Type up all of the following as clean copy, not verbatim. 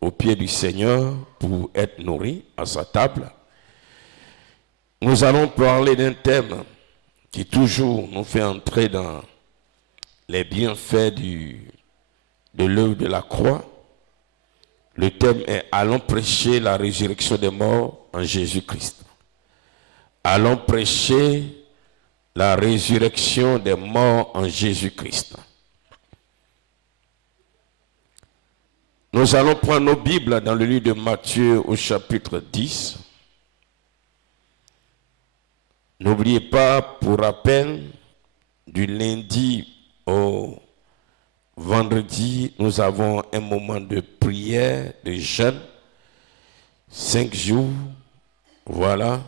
au pied du Seigneur pour être nourris à sa table. Nous allons parler d'un thème qui toujours nous fait entrer dans les bienfaits de l'œuvre de la croix. Le thème est « Allons prêcher la résurrection des morts en Jésus-Christ ». Allons prêcher la résurrection des morts en Jésus-Christ. Nous allons prendre nos Bibles dans le livre de Matthieu au chapitre 10. N'oubliez pas, pour rappel, du lundi au vendredi, nous avons un moment de prière, de jeûne, 5 jours. Voilà,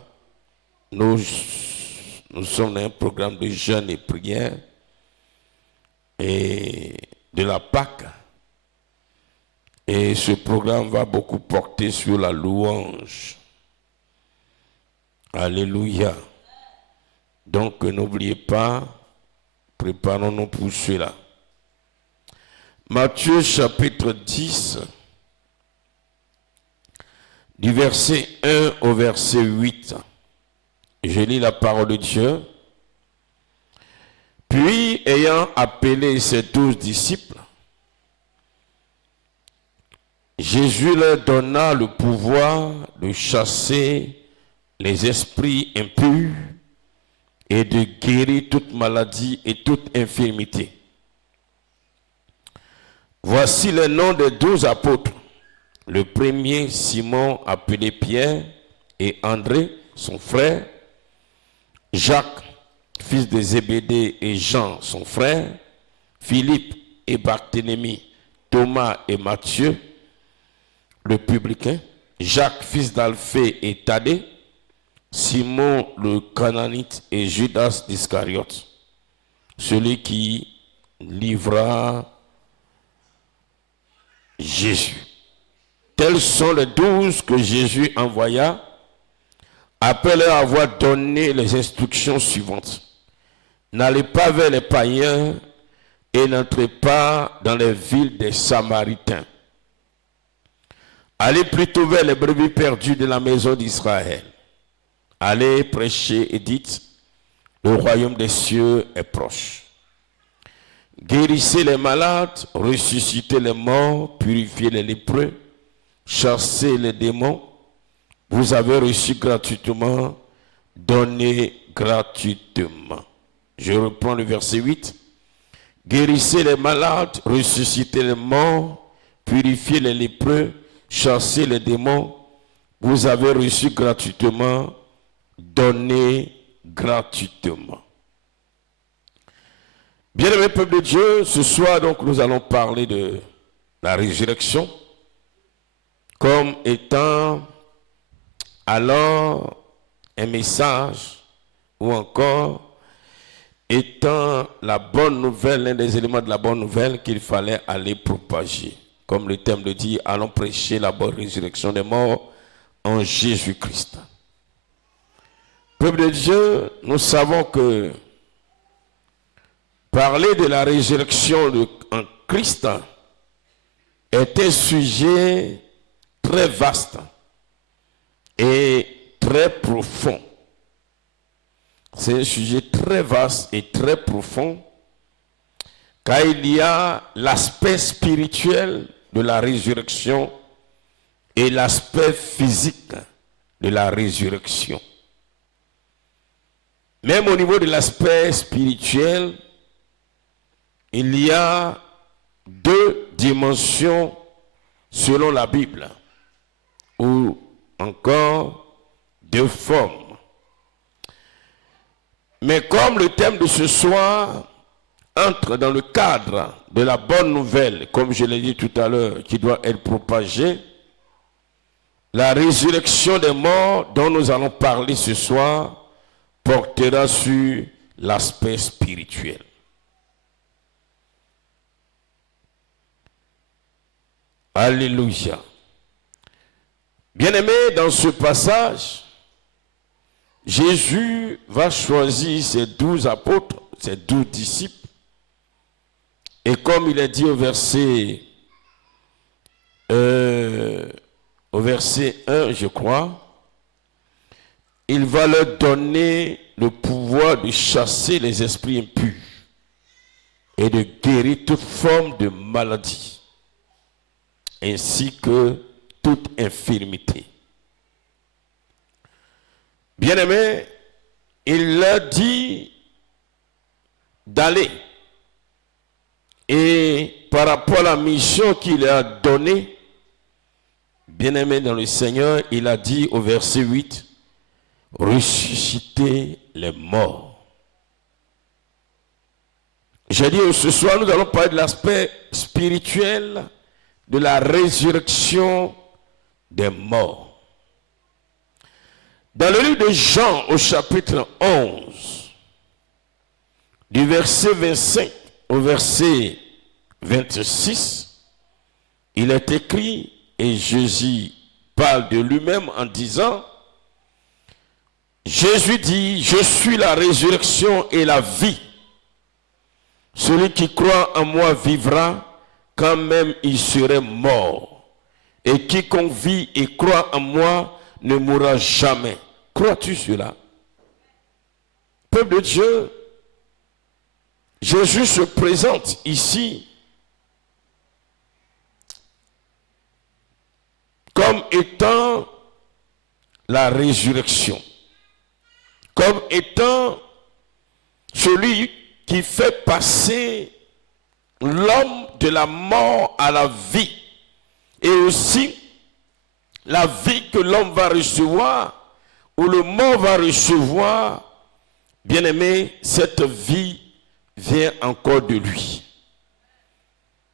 nous sommes dans un programme de jeûne et prière et de la Pâque. Et ce programme va beaucoup porter sur la louange. Alléluia. Donc n'oubliez pas, préparons-nous pour cela. Matthieu chapitre 10, du verset 1 au verset 8. Je lis la parole de Dieu. Puis, ayant appelé ses 12 disciples, Jésus leur donna le pouvoir de chasser les esprits impurs et de guérir toute maladie et toute infirmité. Voici les noms des 12 apôtres. Le premier, Simon, appelé Pierre, et André, son frère, Jacques, fils de Zébédée, et Jean, son frère, Philippe et Barthélemy, Thomas et Matthieu, le publicain, Jacques, fils d'Alphée et Thaddée, Simon le Cananite et Judas d'Iscariote, celui qui livra Jésus. Tels sont les 12 que Jésus envoya après leur avoir donné les instructions suivantes. N'allez pas vers les païens et n'entrez pas dans les villes des Samaritains. Allez plutôt vers les brebis perdues de la maison d'Israël. Allez prêcher et dites, le royaume des cieux est proche. Guérissez les malades, ressuscitez les morts, purifiez les lépreux, chassez les démons. Vous avez reçu gratuitement, donnez gratuitement. Je reprends le verset 8. Guérissez les malades, ressuscitez les morts, purifiez les lépreux, chassez les démons. Vous avez reçu gratuitement, donnez gratuitement. Bien-aimé peuple de Dieu, ce soir donc nous allons parler de la résurrection comme étant alors un message ou encore étant la bonne nouvelle, l'un des éléments de la bonne nouvelle qu'il fallait aller propager. Comme le thème le dit, allons prêcher la bonne résurrection des morts en Jésus-Christ. Peuple de Dieu, nous savons que parler de la résurrection en Christ est un sujet très vaste et très profond. C'est un sujet très vaste et très profond, car il y a l'aspect spirituel de la résurrection et l'aspect physique de la résurrection. Même au niveau de l'aspect spirituel, il y a 2 dimensions selon la Bible, ou encore 2 formes. Mais comme le thème de ce soir entre dans le cadre de la bonne nouvelle, comme je l'ai dit tout à l'heure, qui doit être propagée, la résurrection des morts dont nous allons parler ce soir portera sur l'aspect spirituel. Alléluia. Bien-aimés, dans ce passage, Jésus va choisir ses 12 apôtres, ses 12 disciples. Et comme il est dit au verset au verset 1, je crois, il va leur donner le pouvoir de chasser les esprits impurs et de guérir toute forme de maladie, ainsi que toute infirmité. Bien-aimés, il leur dit d'aller. Et par rapport à la mission qu'il a donnée, bien-aimé dans le Seigneur, il a dit au verset 8, ressusciter les morts. J'ai dit ce soir, nous allons parler de l'aspect spirituel de la résurrection des morts. Dans le livre de Jean, au chapitre 11, du verset 25 au verset 26, il est écrit, et Jésus parle de lui-même en disant, Jésus dit, je suis la résurrection et la vie. Celui qui croit en moi vivra quand même il serait mort. Et quiconque vit et croit en moi ne mourra jamais. Crois-tu cela? Peuple de Dieu, Jésus se présente ici comme étant la résurrection, comme étant celui qui fait passer l'homme de la mort à la vie, et aussi la vie que l'homme va recevoir, ou le mort va recevoir, bien aimé, cette vie vient encore de lui.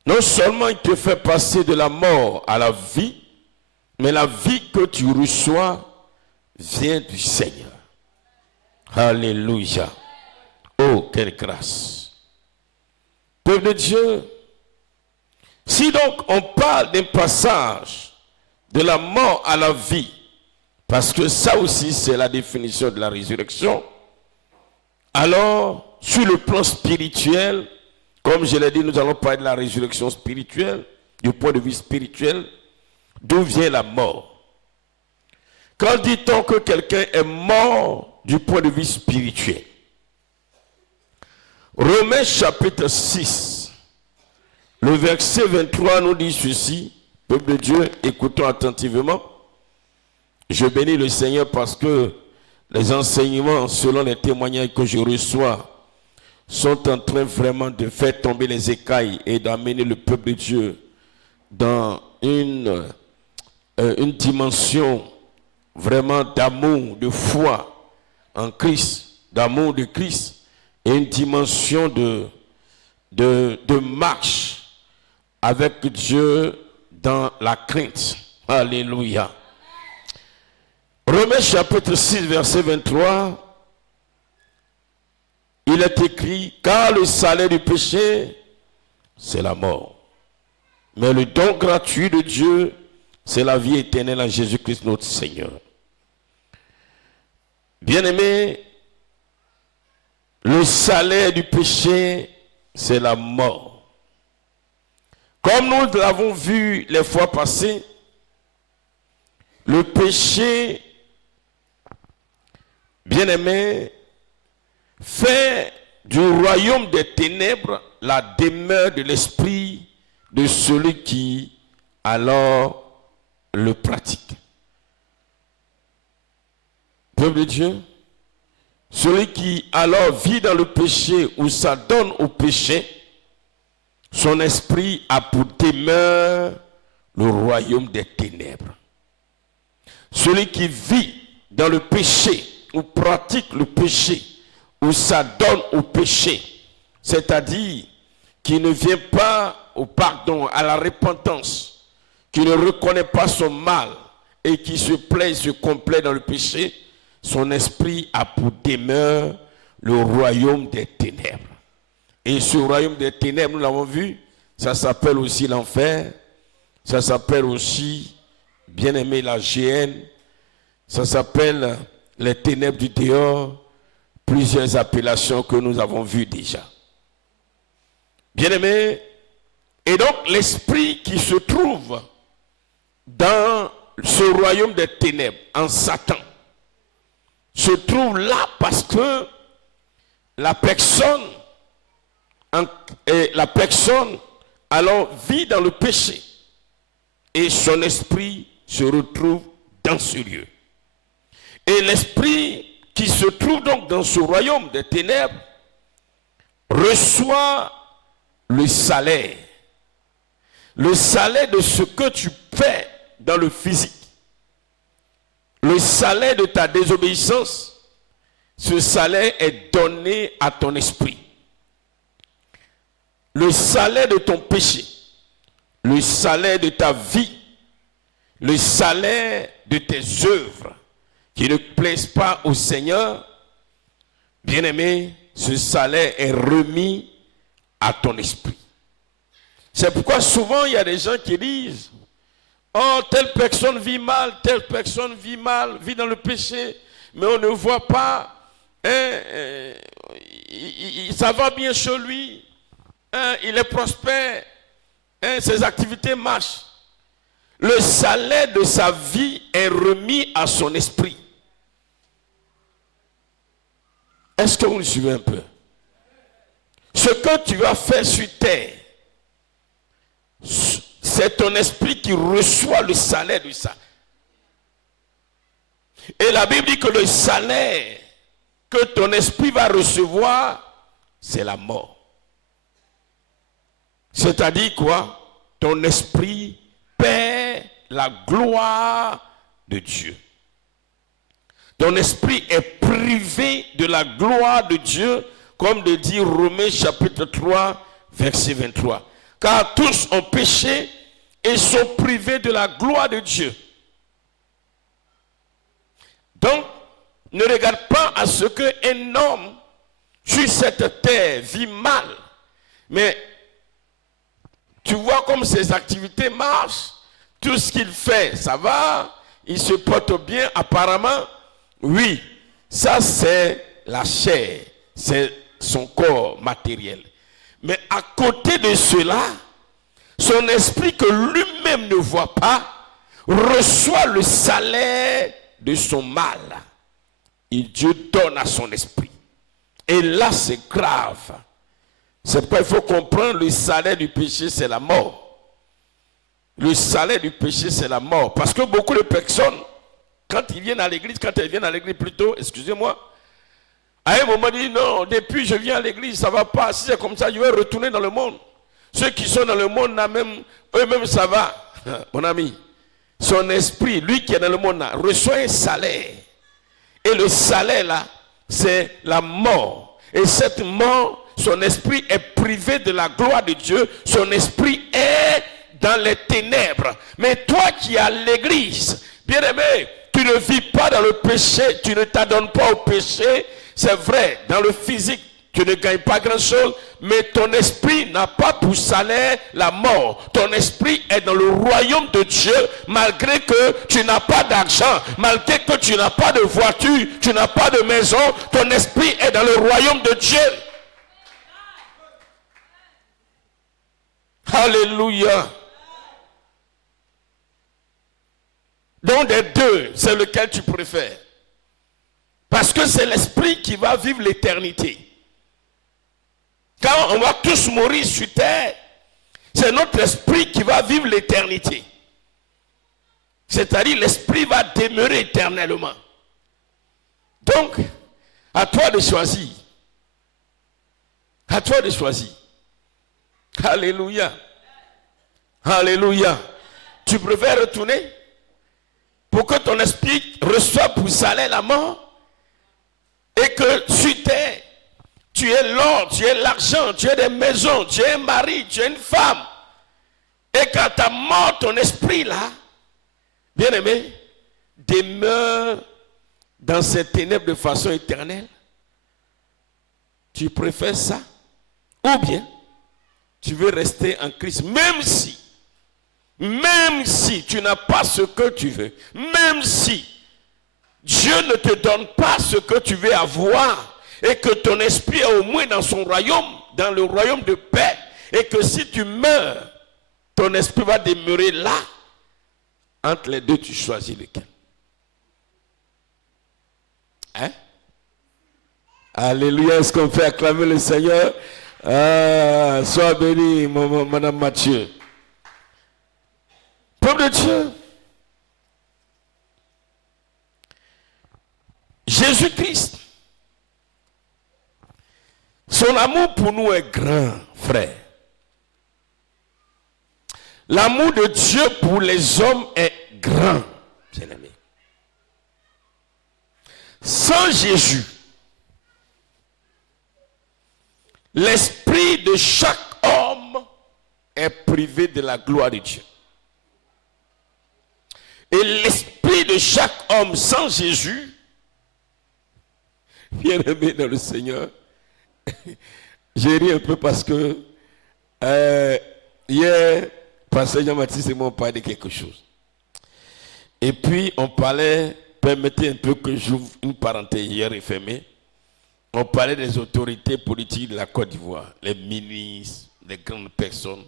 Non seulement il te fait passer de la mort à la vie, mais la vie que tu reçois vient du Seigneur. Alléluia. Oh, quelle grâce. Peuple de Dieu, si donc on parle d'un passage de la mort à la vie, parce que ça aussi c'est la définition de la résurrection, alors sur le plan spirituel, comme je l'ai dit, nous allons parler de la résurrection spirituelle, du point de vue spirituel, d'où vient la mort? Quand dit-on que quelqu'un est mort du point de vue spirituel? Romains chapitre 6, le verset 23 nous dit ceci, peuple de Dieu, écoutons attentivement. Je bénis le Seigneur parce que les enseignements, selon les témoignages que je reçois, sont en train vraiment de faire tomber les écailles et d'amener le peuple de Dieu dans une dimension vraiment d'amour, de foi en Christ, d'amour de Christ, et une dimension de marche avec Dieu dans la crainte. Alléluia. Romains chapitre 6, verset 23, il est écrit, car le salaire du péché, c'est la mort. Mais le don gratuit de Dieu, c'est la vie éternelle en Jésus-Christ notre Seigneur. Bien-aimés, le salaire du péché, c'est la mort. Comme nous l'avons vu les fois passées, le péché, bien-aimé, fait du royaume des ténèbres la demeure de l'esprit de celui qui alors le pratique. Peuple de Dieu, celui qui alors vit dans le péché ou s'adonne au péché, son esprit a pour demeure le royaume des ténèbres. Celui qui vit dans le péché ou pratique le péché ou s'adonne au péché, c'est-à-dire qui ne vient pas au pardon, à la repentance, qui ne reconnaît pas son mal et qui se plaît, se complaît dans le péché, son esprit a pour demeure le royaume des ténèbres. Et ce royaume des ténèbres, nous l'avons vu, ça s'appelle aussi l'enfer, ça s'appelle aussi, bien aimé, la géhenne, ça s'appelle les ténèbres du dehors, plusieurs appellations que nous avons vues déjà. Bien aimé, et donc l'esprit qui se trouve dans ce royaume des ténèbres, en Satan, se trouve là parce que la personne alors vit dans le péché et son esprit se retrouve dans ce lieu. Et l'esprit qui se trouve donc dans ce royaume des ténèbres reçoit le salaire de ce que tu fais dans le physique, le salaire de ta désobéissance. Ce salaire est donné à ton esprit. Le salaire de ton péché, le salaire de ta vie, le salaire de tes œuvres qui ne plaisent pas au Seigneur, bien-aimé, ce salaire est remis à ton esprit. C'est pourquoi souvent il y a des gens qui disent: oh, telle personne vit mal, telle personne vit mal, vit dans le péché, mais on ne voit pas, ça va bien chez lui, il est prospère, ses activités marchent. Le salaire de sa vie est remis à son esprit. Est-ce que vous me suivez un peu? Ce que tu vas faire sur terre, c'est ton esprit qui reçoit le salaire de ça. Et la Bible dit que le salaire que ton esprit va recevoir, c'est la mort. C'est-à-dire quoi? Ton esprit perd la gloire de Dieu. Ton esprit est privé de la gloire de Dieu, comme le dit Romains chapitre 3, verset 23. Car tous ont péché et sont privés de la gloire de Dieu. Donc, ne regarde pas à ce qu'un homme sur cette terre vit mal, mais tu vois comme ses activités marchent, tout ce qu'il fait, ça va, il se porte bien apparemment. Oui, ça c'est la chair, c'est son corps matériel. Mais à côté de cela, son esprit que lui-même ne voit pas, reçoit le salaire de son mal. Et Dieu donne à son esprit. Et là c'est grave. C'est pourquoi il faut comprendre, le salaire du péché c'est la mort. Le salaire du péché c'est la mort. Parce que beaucoup de personnes, quand elles viennent à l'église plutôt, excusez-moi, à un moment ils disent non, depuis je viens à l'église, ça ne va pas, si c'est comme ça, je vais retourner dans le monde. Ceux qui sont dans le monde, eux-mêmes ça va. Mon ami, son esprit, lui qui est dans le monde, là, reçoit un salaire. Et le salaire là, c'est la mort. Et cette mort, son esprit est privé de la gloire de Dieu, son esprit est dans les ténèbres. Mais toi qui es à l'église, bien-aimé, tu ne vis pas dans le péché, tu ne t'adonnes pas au péché. C'est vrai, dans le physique, tu ne gagnes pas grand-chose, mais ton esprit n'a pas pour salaire la mort. Ton esprit est dans le royaume de Dieu, malgré que tu n'as pas d'argent, malgré que tu n'as pas de voiture, tu n'as pas de maison, ton esprit est dans le royaume de Dieu. Alléluia. Donc des deux, c'est lequel tu préfères? Parce que c'est l'esprit qui va vivre l'éternité. Quand on va tous mourir sur terre, c'est notre esprit qui va vivre l'éternité. C'est-à-dire l'esprit va demeurer éternellement. Donc, à toi de choisir. À toi de choisir. Alléluia. Alléluia. Tu préfères retourner pour que ton esprit reçoive pour salaire la mort, et que sur terre, tu es l'or, tu es l'argent, tu es des maisons, tu es un mari, tu es une femme, et qu'à ta mort, ton esprit là, bien-aimé, demeure dans ces ténèbres de façon éternelle. Tu préfères ça? Ou bien tu veux rester en Christ, même si tu n'as pas ce que tu veux, même si Dieu ne te donne pas ce que tu veux avoir, et que ton esprit est au moins dans son royaume, dans le royaume de paix, et que si tu meurs, ton esprit va demeurer là, Entre les deux, tu choisis lequel? Hein? Alléluia, est-ce qu'on fait acclamer le Seigneur? Ah, sois béni, Madame Mathieu. Peuple de Dieu, Jésus-Christ, son amour pour nous est grand, frère. L'amour de Dieu pour les hommes est grand, bien-aimé. Sans Jésus, l'esprit de chaque homme est privé de la gloire de Dieu. Et l'esprit de chaque homme sans Jésus, bien-aimé dans le Seigneur, j'ai ri un peu parce que hier, Pasteur Jean-Baptiste et moi on parlait de quelque chose. Et puis on parlait, permettez un peu que j'ouvre une parenthèse hier et fermée. On parlait des autorités politiques de la Côte d'Ivoire, les ministres, les grandes personnes.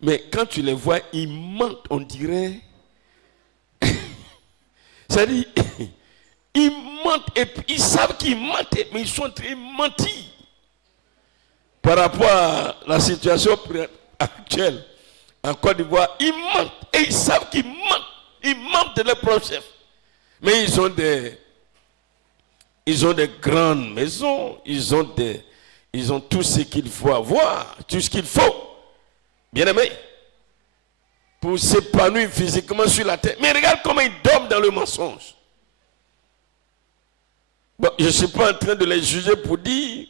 Mais quand tu les vois, ils mentent, on dirait. C'est-à-dire, ils mentent et puis ils savent qu'ils mentent, mais ils sont très mentis par rapport à la situation actuelle en Côte d'Ivoire. Ils mentent et ils savent qu'ils mentent. Ils mentent de leur propre chef. Mais ils ont des grandes maisons, ils ont tout ce qu'il faut avoir, tout ce qu'il faut. Bien aimé, pour s'épanouir physiquement sur la terre. Mais regarde comment ils dorment dans le mensonge. Bon, je ne suis pas en train de les juger pour dire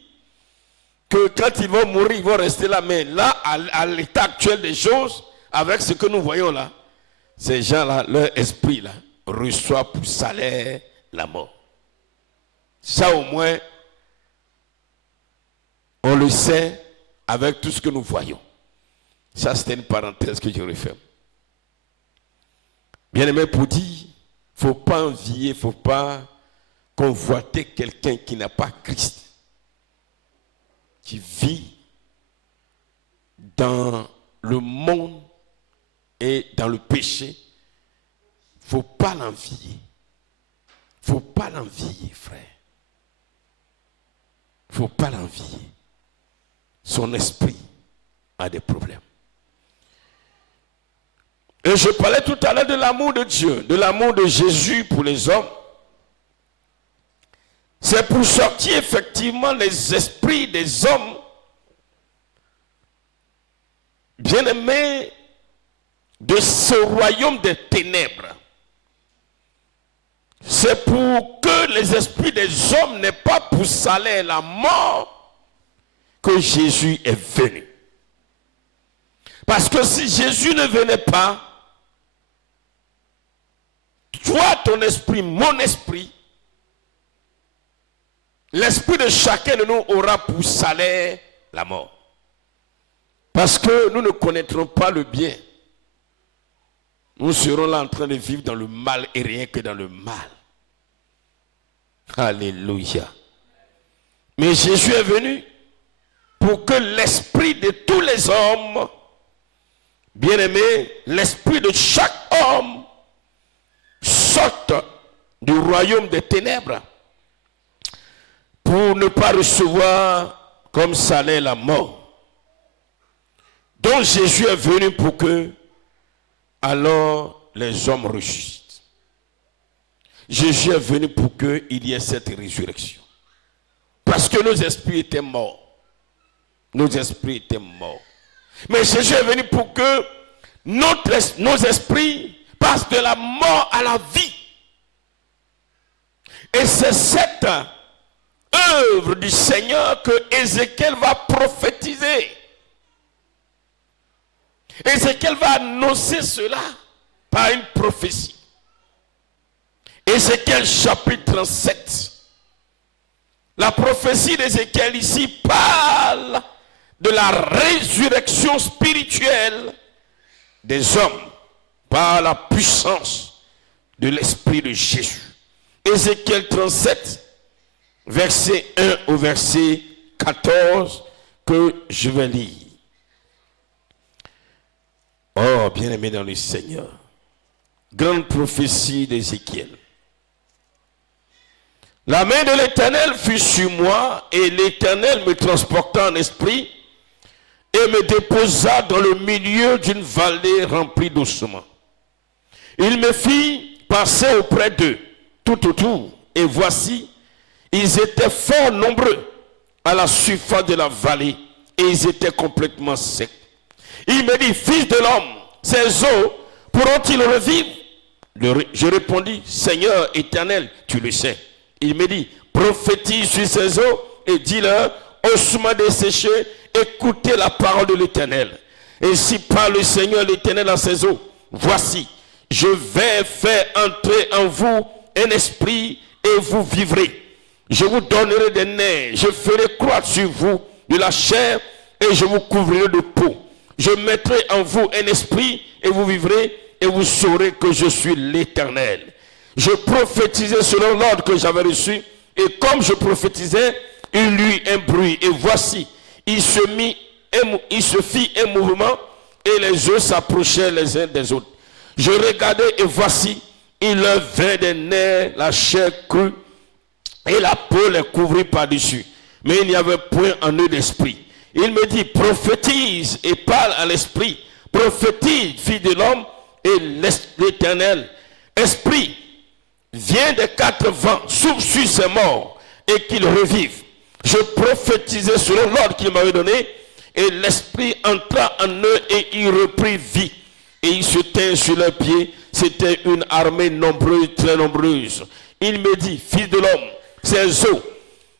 que quand ils vont mourir, ils vont rester là. Mais là, à l'état actuel des choses, avec ce que nous voyons là, ces gens-là, leur esprit là, reçoit pour salaire la mort. Ça au moins, on le sait avec tout ce que nous voyons. Ça, c'était une parenthèse que je referme. Bien aimé, pour dire, il ne faut pas envier, il ne faut pas convoiter quelqu'un qui n'a pas Christ, qui vit dans le monde et dans le péché. Il ne faut pas l'envier. Il ne faut pas l'envier, frère. Il ne faut pas l'envier. Son esprit a des problèmes. Et je parlais tout à l'heure de l'amour de Dieu, de l'amour de Jésus pour les hommes. C'est pour sortir effectivement les esprits des hommes bien-aimés de ce royaume des ténèbres. C'est pour que les esprits des hommes n'aient pas pour salaire la mort que Jésus est venu. Parce que si Jésus ne venait pas, toi, ton esprit, mon esprit, l'esprit de chacun de nous aura pour salaire la mort. Parce que nous ne connaîtrons pas le bien. Nous serons là en train de vivre dans le mal et rien que dans le mal. Alléluia. Mais Jésus est venu pour que l'esprit de tous les hommes, bien-aimés, l'esprit de chaque homme sorte du royaume des ténèbres pour ne pas recevoir comme salaire la mort. Donc Jésus est venu pour que alors les hommes ressuscitent. Jésus est venu pour qu'il y ait cette résurrection. Parce que nos esprits étaient morts. Nos esprits étaient morts. Mais Jésus est venu pour que nos esprits passent de la mort à la vie. Et c'est cette œuvre du Seigneur que Ézéchiel va prophétiser. Ézéchiel va annoncer cela par une prophétie. Ézéchiel chapitre 37. La prophétie d'Ézéchiel ici parle de la résurrection spirituelle des hommes par la puissance de l'Esprit de Jésus. Ézéchiel 37, verset 1 au verset 14 que je vais lire. Oh, bien-aimé dans le Seigneur. grande prophétie d'Ézéchiel. La main de l'Éternel fut sur moi, et l'Éternel me transporta en esprit et me déposa dans le milieu d'une vallée remplie d'ossements. Il me fit passer auprès d'eux, tout autour, et voici, ils étaient fort nombreux à la surface de la vallée, et ils étaient complètement secs. Il me dit, fils de l'homme, ces eaux pourront-ils revivre? Je répondis, Seigneur éternel, tu le sais. Il me dit, prophétise sur ces eaux et dis-leur, ossements desséchés, écoutez la parole de l'Éternel. Ainsi parle le Seigneur l'Éternel à ces eaux. Voici, je vais faire entrer en vous un esprit et vous vivrez. Je vous donnerai des nerfs, je ferai croître sur vous de la chair et je vous couvrirai de peau. Je mettrai en vous un esprit et vous vivrez et vous saurez que je suis l'Éternel. Je prophétisais selon l'ordre que j'avais reçu et comme je prophétisais, il y eut un bruit et voici, il se fit un mouvement et les œufs s'approchaient les uns des autres. Je regardais et voici, il leur vint des nerfs, la chair crue et la peau les couvrit par-dessus. Mais il n'y avait point en eux d'esprit. Il me dit, prophétise et parle à l'esprit. Prophétise, fille de l'homme, et l'Éternel. Esprit, viens des quatre vents, souffle sur ces morts et qu'ils revivent. Je prophétisais selon l'ordre qu'il m'avait donné et l'esprit entra en eux et il reprit vie. Et ils se tinrent sur leurs pieds. C'était une armée nombreuse, très nombreuse. Il me dit, fils de l'homme, ces eaux,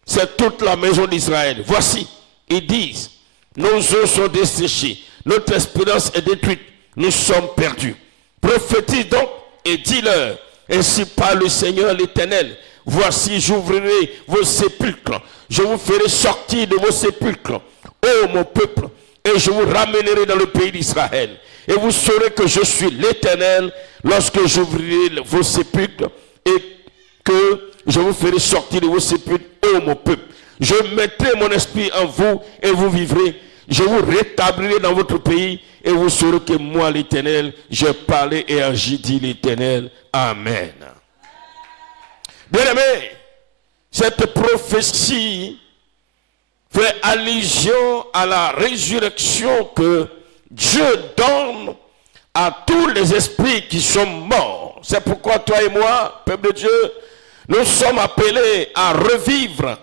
c'est toute la maison d'Israël. Voici, ils disent, nos eaux sont desséchées, notre espérance est détruite, nous sommes perdus. Prophétise donc et dis-leur, ainsi parle le Seigneur l'Éternel, voici j'ouvrirai vos sépulcres, je vous ferai sortir de vos sépulcres, ô mon peuple, et je vous ramènerai dans le pays d'Israël. Et vous saurez que je suis l'Éternel lorsque j'ouvrirai vos sépulcres et que je vous ferai sortir de vos sépulcres, ô mon peuple. Je mettrai mon esprit en vous et vous vivrez. Je vous rétablirai dans votre pays et vous saurez que moi, l'Éternel, j'ai parlé et agi, dit l'Éternel. Amen. Bien-aimés, cette prophétie fait allusion à la résurrection que Dieu donne à tous les esprits qui sont morts. C'est pourquoi toi et moi, peuple de Dieu, nous sommes appelés à revivre.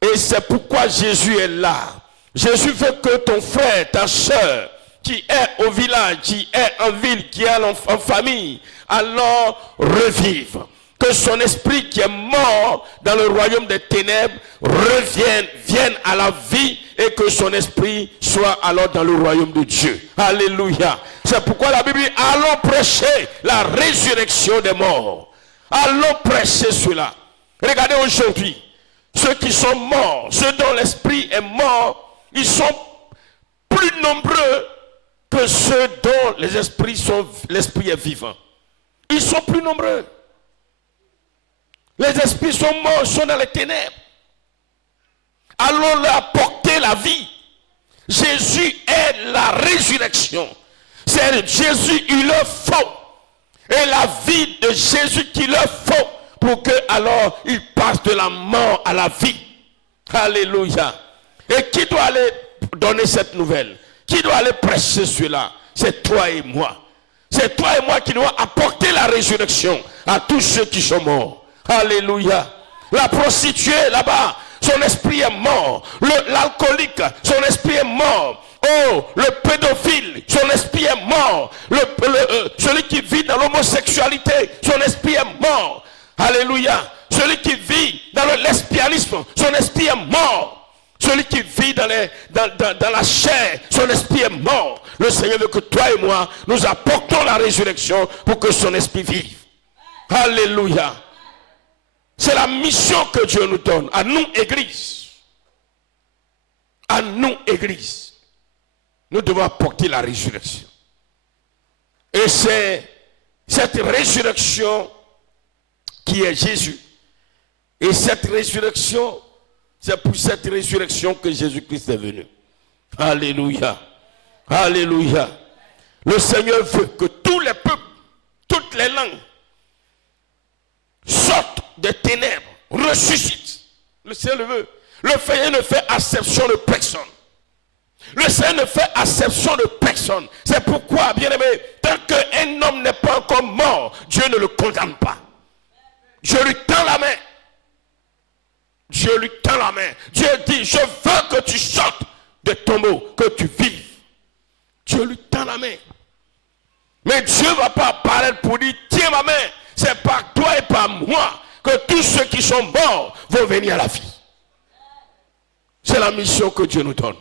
Et c'est pourquoi Jésus est là. Jésus veut que ton frère, ta soeur, qui est au village, qui est en ville, qui est en famille, alors revive. Que son esprit qui est mort dans le royaume des ténèbres vienne à la vie et que son esprit soit alors dans le royaume de Dieu. Alléluia. C'est pourquoi la Bible dit, allons prêcher la résurrection des morts. Allons prêcher cela. Regardez aujourd'hui, ceux qui sont morts, ceux dont l'esprit est mort, ils sont plus nombreux que ceux dont l'esprit est vivant. Ils sont plus nombreux. Les esprits sont morts, sont dans les ténèbres. Allons leur apporter la vie. Jésus est la résurrection. C'est Jésus, il leur faut. Et la vie de Jésus qu'il leur faut pour que alors ils passent de la mort à la vie. Alléluia. Et qui doit aller donner cette nouvelle? Qui doit aller prêcher cela? C'est toi et moi. C'est toi et moi qui doit apporter la résurrection à tous ceux qui sont morts. Alléluia. La prostituée là-bas, son esprit est mort. L'alcoolique, son esprit est mort. Oh, le pédophile, son esprit est mort. Celui qui vit dans l'homosexualité, son esprit est mort. Alléluia. Celui qui vit dans le lesbianisme, son esprit est mort. Celui qui vit dans la chair, son esprit est mort. Le Seigneur veut que toi et moi, nous apportons la résurrection pour que son esprit vive. Alléluia. C'est la mission que Dieu nous donne, à nous, Église. À nous, Église. Nous devons apporter la résurrection. Et c'est cette résurrection qui est Jésus. Et cette résurrection, c'est pour cette résurrection que Jésus-Christ est venu. Alléluia. Alléluia. Le Seigneur veut que tous les peuples, toutes toutes les langues sortent des ténèbres, ressuscitent. Le Seigneur le veut. Le Seigneur ne fait acception de personne. Le Seigneur ne fait acception de personne. C'est pourquoi, bien-aimé, tant qu'un homme n'est pas encore mort, Dieu ne le condamne pas. Dieu lui tend la main. Dieu lui tend la main. Dieu dit, je veux que tu sortes de ton mot, que tu vives. Dieu lui tend la main. Mais Dieu ne va pas apparaître pour dire, tiens ma main, c'est par toi et par moi que tous ceux qui sont morts vont venir à la vie. C'est la mission que Dieu nous donne.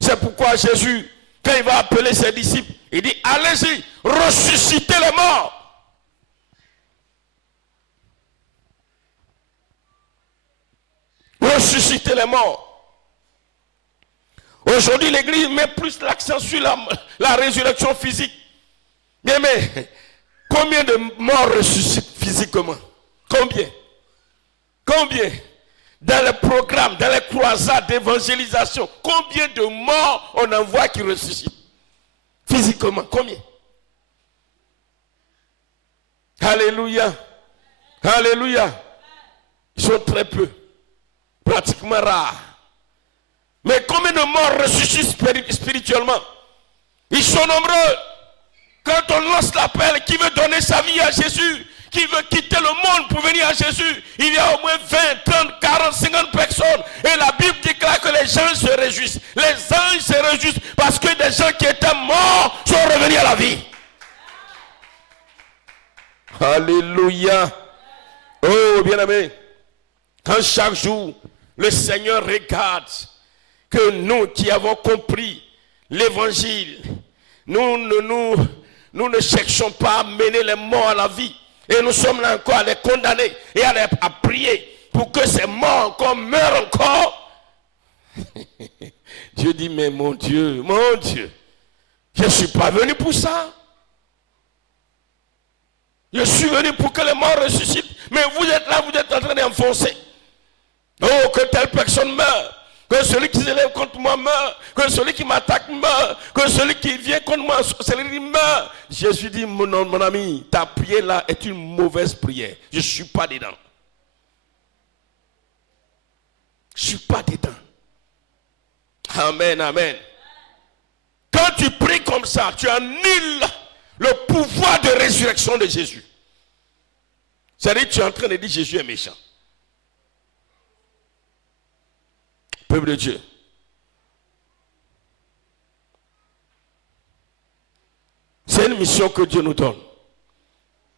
C'est pourquoi Jésus, quand il va appeler ses disciples, il dit, allez-y, ressuscitez les morts. Ressuscitez les morts. Aujourd'hui, l'Église met plus l'accent sur la résurrection physique. Bien, mais combien de morts ressuscitent physiquement? Combien? Combien? Dans les programmes, dans les croisades d'évangélisation, combien de morts on en voit qui ressuscitent? Physiquement, combien? Alléluia. Alléluia. Ils sont très peu. Pratiquement rares. Mais combien de morts ressuscitent spirituellement? Ils sont nombreux. Quand on lance l'appel, qui veut donner sa vie à Jésus, qui veut quitter le monde pour venir à Jésus, il y a au moins 20, 30, 40, 50 personnes. Et la Bible déclare que les gens se réjouissent. Les anges se réjouissent parce que des gens qui étaient morts sont revenus à la vie. Alléluia. Oh, bien-aimé, quand chaque jour, le Seigneur regarde que nous qui avons compris l'évangile, nous ne cherchons pas à mener les morts à la vie. Et nous sommes là encore à les condamner et à prier pour que ces morts encore meurent encore. Dieu dit, mais mon Dieu, je ne suis pas venu pour ça. Je suis venu pour que les morts ressuscitent. Mais vous êtes là, vous êtes en train d'enfoncer. Oh, que telle personne meure. Que celui qui s'élève contre moi meurt. Que celui qui m'attaque meurt. Que celui qui vient contre moi, celui meurt. Jésus dit, mon ami, ta prière là est une mauvaise prière. Je ne suis pas dedans. Je ne suis pas dedans. Amen, amen. Quand tu pries comme ça, tu annules le pouvoir de résurrection de Jésus. C'est-à-dire que tu es en train de dire Jésus est méchant. Peuple de Dieu. C'est une mission que Dieu nous donne.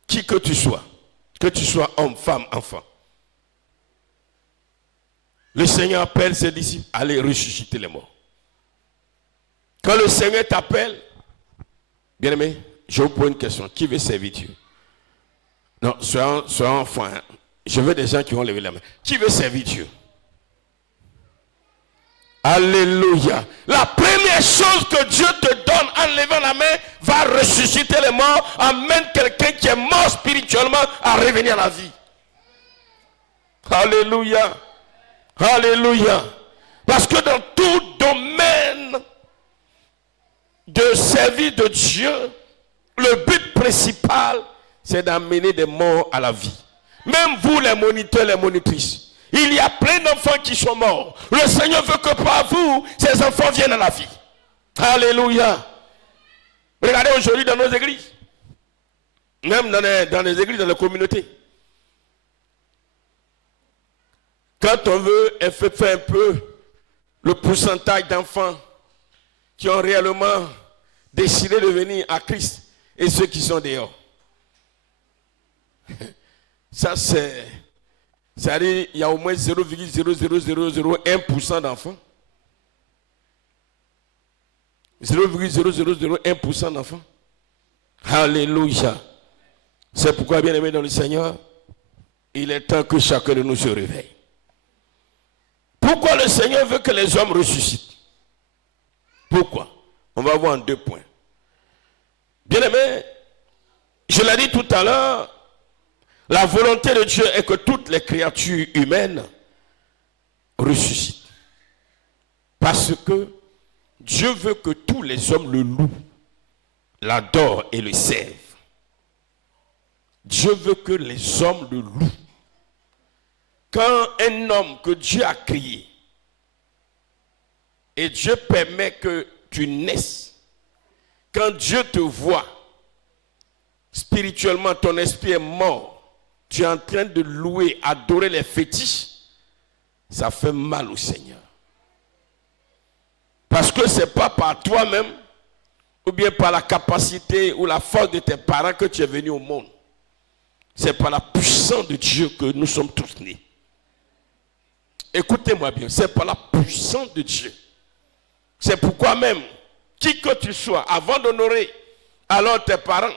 Qui que tu sois homme, femme, enfant. Le Seigneur appelle ses disciples à aller ressusciter les morts. Quand le Seigneur t'appelle, bien-aimé, je vous pose une question. Qui veut servir Dieu? Non, soyons enfants. Hein. Je veux des gens qui vont lever la main. Qui veut servir Dieu? Alléluia. La première chose que Dieu te donne en levant la main va ressusciter les morts, amène quelqu'un qui est mort spirituellement à revenir à la vie. Alléluia. Alléluia. Parce que dans tout domaine de servir de Dieu, le but principal, c'est d'amener des morts à la vie. Même vous, les moniteurs, les monitrices, il y a plein d'enfants qui sont morts. Le Seigneur veut que par vous, ces enfants viennent à la vie. Alléluia. Regardez aujourd'hui dans nos églises, même dans les églises, dans les communautés. Quand on veut faire un peu le pourcentage d'enfants qui ont réellement décidé de venir à Christ et ceux qui sont dehors. Ça c'est-à-dire il y a au moins 0,00001% d'enfants. 0,0001% d'enfants. Alléluia. C'est pourquoi, bien aimé dans le Seigneur, il est temps que chacun de nous se réveille. Pourquoi le Seigneur veut que les hommes ressuscitent? Pourquoi? On va voir en 2 points. Bien aimé, je l'ai dit tout à l'heure, la volonté de Dieu est que toutes les créatures humaines ressuscitent. Parce que Dieu veut que tous les hommes le louent, l'adorent et le servent. Dieu veut que les hommes le louent. Quand un homme que Dieu a créé, et Dieu permet que tu naisses, quand Dieu te voit, spirituellement ton esprit est mort, tu es en train de louer, adorer les fétiches, ça fait mal au Seigneur. Parce que ce n'est pas par toi-même, ou bien par la capacité ou la force de tes parents que tu es venu au monde. C'est par la puissance de Dieu que nous sommes tous nés. Écoutez-moi bien, c'est par la puissance de Dieu. C'est pourquoi même, qui que tu sois, avant d'honorer alors tes parents,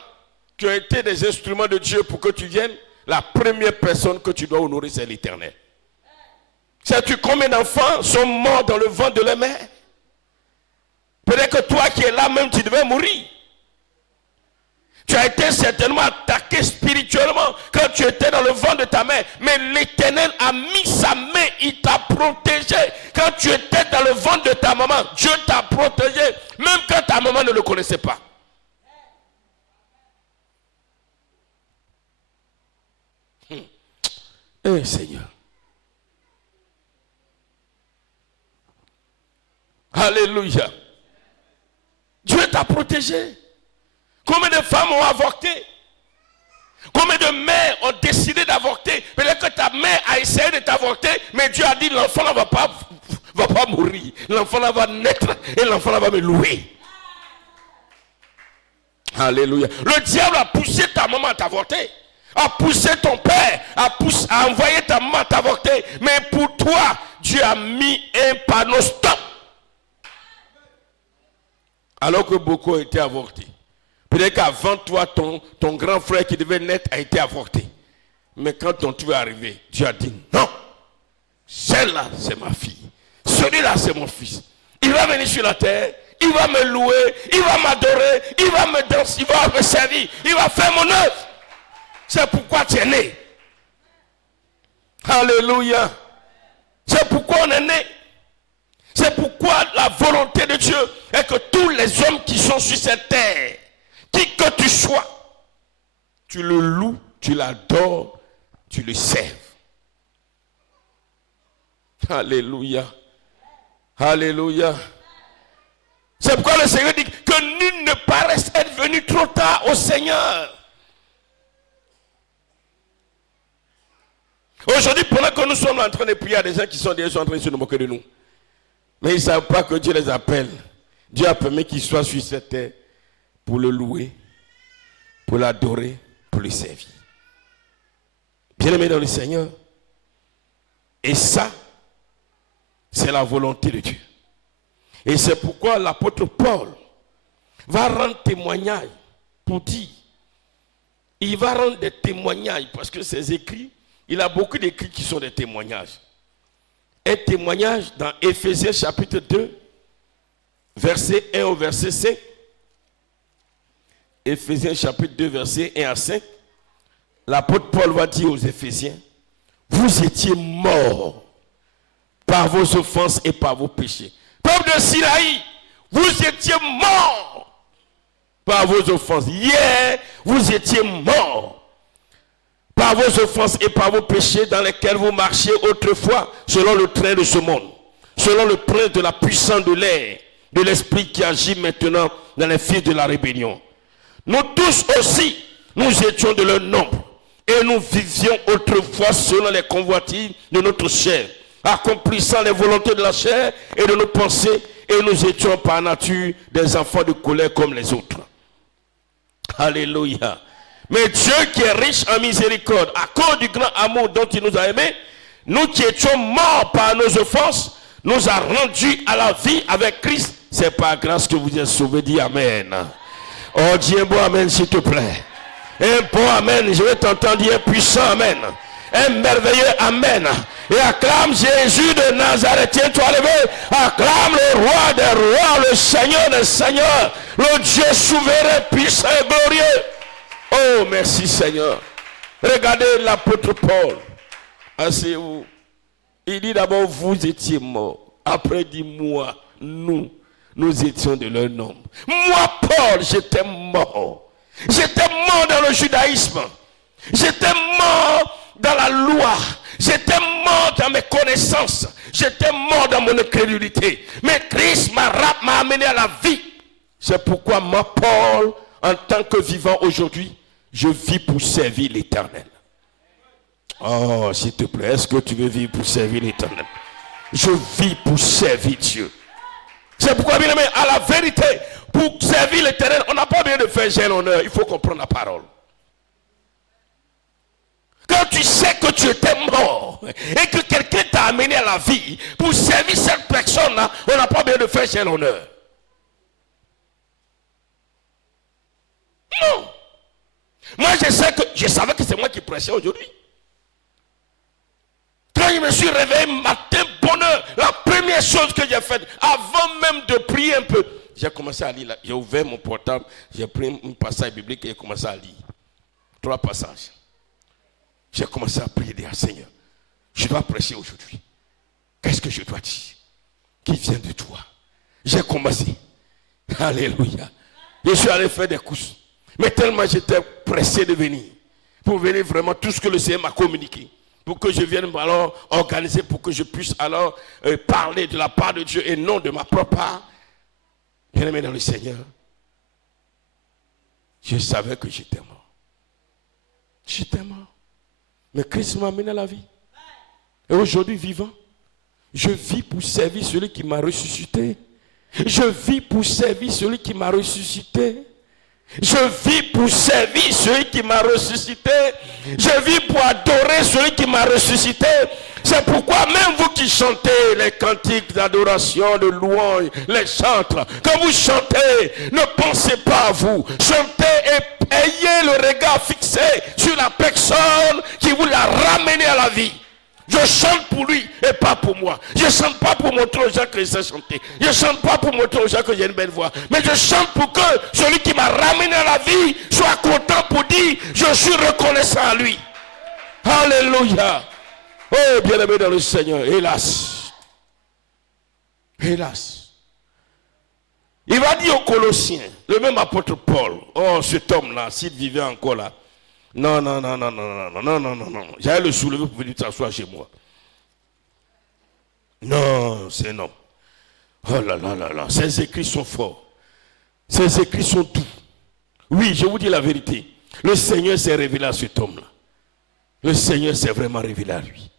qui ont été des instruments de Dieu pour que tu viennes, la première personne que tu dois honorer, c'est l'Éternel. Sais-tu combien d'enfants sont morts dans le ventre de leur mère? Peut-être que toi qui es là même, tu devais mourir. Tu as été certainement attaqué spirituellement quand tu étais dans le ventre de ta mère. Mais l'Éternel a mis sa main, il t'a protégé. Quand tu étais dans le ventre de ta maman, Dieu t'a protégé, même quand ta maman ne le connaissait pas. Eh Seigneur. Alléluia. Dieu t'a protégé. Combien de femmes ont avorté? Combien de mères ont décidé d'avorter? Peut-être que ta mère a essayé de t'avorter, mais Dieu a dit l'enfant ne va pas mourir. L'enfant va naître et l'enfant va me louer. Alléluia. Le diable a poussé ta maman à t'avorter. A poussé ton père, a envoyé ta maman à t'avorter. Mais pour toi, Dieu a mis un panneau stop. Alors que beaucoup ont été avortés. Peut-être qu'avant toi, ton grand frère qui devait naître a été avorté. Mais quand ton tour est arrivé, Dieu a dit non. Celle-là, c'est ma fille. Celui-là, c'est mon fils. Il va venir sur la terre, il va me louer, il va m'adorer, il va me danser, il va me servir, il va faire mon œuvre. C'est pourquoi tu es né. Alléluia. C'est pourquoi on est né. C'est pourquoi la volonté de Dieu est que tous les hommes qui sont sur cette terre, qui que tu sois, tu le loues, tu l'adores, tu le serves. Alléluia. Alléluia. C'est pourquoi le Seigneur dit que nul ne paraisse être venu trop tard au Seigneur. Aujourd'hui, pendant que nous sommes en train de prier, il y a des gens qui sont déjà en train de se moquer de nous. Mais ils ne savent pas que Dieu les appelle. Dieu a permis qu'ils soient sur cette terre pour le louer, pour l'adorer, pour le servir. Bien-aimés dans le Seigneur. Et ça, c'est la volonté de Dieu. Et c'est pourquoi l'apôtre Paul va rendre témoignage pour dire. Il va rendre des témoignages parce que ses écrits, il a beaucoup d'écrits qui sont des témoignages. Un témoignage dans Éphésiens chapitre 2, verset 1 au verset 5. Éphésiens chapitre 2, verset 1 à 5. L'apôtre Paul va dire aux Éphésiens, vous étiez morts par vos offenses et par vos péchés. Peuple de Sinaï, vous étiez morts par vos offenses. Hier, vous étiez morts par vos offenses et par vos péchés dans lesquels vous marchiez autrefois selon le train de ce monde, selon le prince de la puissance de l'air, de l'esprit qui agit maintenant dans les fils de la rébellion. Nous tous aussi, nous étions de leur nombre et nous vivions autrefois selon les convoitises de notre chair, accomplissant les volontés de la chair et de nos pensées, et nous étions par nature des enfants de colère comme les autres. Alléluia. Mais Dieu qui est riche en miséricorde, à cause du grand amour dont il nous a aimés, nous qui étions morts par nos offenses, nous a rendus à la vie avec Christ. C'est par grâce que vous êtes sauvés. Dis Amen. Oh, dis un bon Amen s'il te plaît. Un bon Amen, je vais t'entendre dire un puissant Amen. Un merveilleux Amen. Et acclame Jésus de Nazareth. Tiens-toi levé. Acclame le roi des rois, le Seigneur des seigneurs, le Dieu souverain, puissant et glorieux. Oh, merci Seigneur. Regardez l'apôtre Paul. Asseyez-vous. Il dit d'abord, vous étiez morts. Après, il dit, moi, nous étions de leur nombre. Moi, Paul, j'étais mort. J'étais mort dans le judaïsme. J'étais mort dans la loi. J'étais mort dans mes connaissances. J'étais mort dans mon incrédulité. Mais Christ m'a amené à la vie. C'est pourquoi moi, Paul, en tant que vivant aujourd'hui, je vis pour servir l'Éternel. Oh, s'il te plaît, est-ce que tu veux vivre pour servir l'Éternel? Je vis pour servir Dieu. C'est pourquoi, bien aimé, à la vérité, pour servir l'Éternel, on n'a pas besoin de faire gêne honneur. Il faut comprendre la parole. Quand tu sais que tu étais mort et que quelqu'un t'a amené à la vie, pour servir cette personne-là, on n'a pas besoin de faire gêne honneur. Non. Moi, je savais que c'est moi qui prêchais aujourd'hui. Quand je me suis réveillé matin, bonheur, la première chose que j'ai faite, avant même de prier un peu, j'ai commencé à lire. J'ai ouvert mon portable, j'ai pris un passage biblique et j'ai commencé à lire. 3 passages. J'ai commencé à prier, dire Seigneur, je dois prêcher aujourd'hui. Qu'est-ce que je dois dire? Qui vient de toi? J'ai commencé. Alléluia. Je suis allé faire des courses. Mais tellement j'étais pressé de venir. Pour venir vraiment tout ce que le Seigneur m'a communiqué. Pour que je vienne alors organiser, pour que je puisse alors parler de la part de Dieu et non de ma propre part. Bien aimé dans le Seigneur, je savais que j'étais mort. J'étais mort. Mais Christ m'a amené à la vie. Et aujourd'hui, vivant, je vis pour servir celui qui m'a ressuscité. Je vis pour servir celui qui m'a ressuscité. Je vis pour servir celui qui m'a ressuscité. Je vis pour adorer celui qui m'a ressuscité. C'est pourquoi même vous qui chantez les cantiques d'adoration, de louange, les chantres, quand vous chantez, ne pensez pas à vous. Chantez et ayez le regard fixé sur la personne qui vous l'a ramené à la vie. Je chante pour lui et pas pour moi. Je ne chante pas pour montrer aux gens que je sais chanter. Je ne chante pas pour montrer aux gens que j'ai une belle voix. Mais je chante pour que celui qui m'a ramené à la vie soit content pour dire je suis reconnaissant à lui. Alléluia. Oh, bien-aimé dans le Seigneur, hélas. Hélas. Il va dire aux Colossiens, le même apôtre Paul, oh cet homme-là, s'il vivait encore là, non. J'allais le soulever pour venir s'asseoir chez moi. Non, c'est non. Oh là. Ces écrits sont forts. Ces écrits sont doux. Oui, je vous dis la vérité. Le Seigneur s'est révélé à cet homme-là. Le Seigneur s'est vraiment révélé à lui.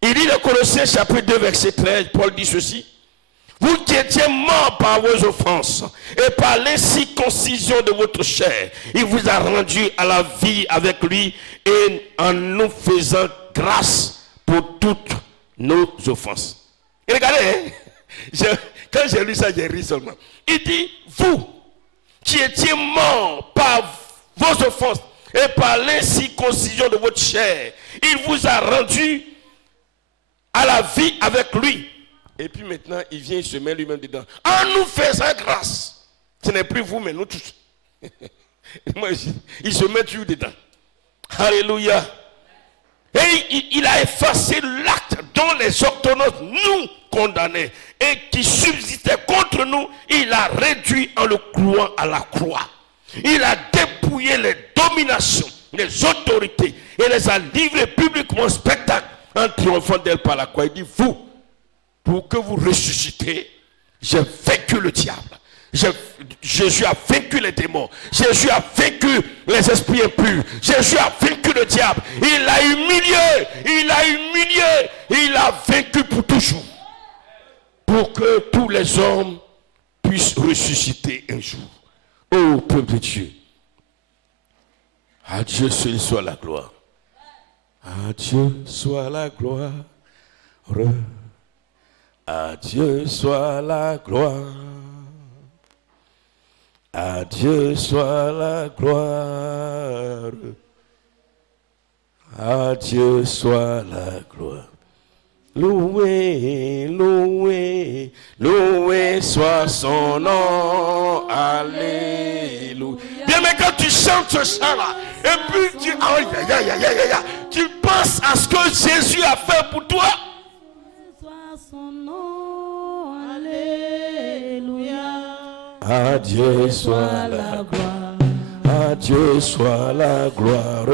Il dit dans Colossiens chapitre 2, verset 13, Paul dit ceci. Vous qui étiez morts par vos offenses et par l'incirconcision de votre chair, il vous a rendu à la vie avec lui et en nous faisant grâce pour toutes nos offenses. Et regardez, quand j'ai lu ça, j'ai ri seulement. Il dit, vous qui étiez morts par vos offenses et par l'incirconcision de votre chair, il vous a rendu à la vie avec lui. Et puis maintenant, il vient, il se met lui-même dedans. En nous faisant grâce. Ce n'est plus vous, mais nous tous. Moi, il se met toujours dedans. Alléluia. Et il a effacé l'acte dont les ordonnances nous condamnaient et qui subsistait contre nous. Il a réduit en le clouant à la croix. Il a dépouillé les dominations, les autorités et les a livrées publiquement au spectacle en triomphant d'elles par la croix. Il dit, vous, pour que vous ressuscitez, j'ai vaincu le diable. Jésus a vaincu les démons. Jésus a vaincu les esprits impurs. Jésus a vaincu le diable. Il l'a humilié. Il a vaincu pour toujours. Pour que tous les hommes puissent ressusciter un jour. Ô peuple de Dieu. À Dieu seul soit la gloire. À Dieu soit la gloire. À Dieu soit la gloire. À Dieu soit la gloire. À Dieu soit la gloire. Loué, loué, loué soit son nom. Alléluia. Bien, mais quand tu chantes ce chant-là, et puis tu penses à ce que Jésus a fait pour toi. Son nom, alléluia. À Dieu soit la gloire. À Dieu soit la gloire.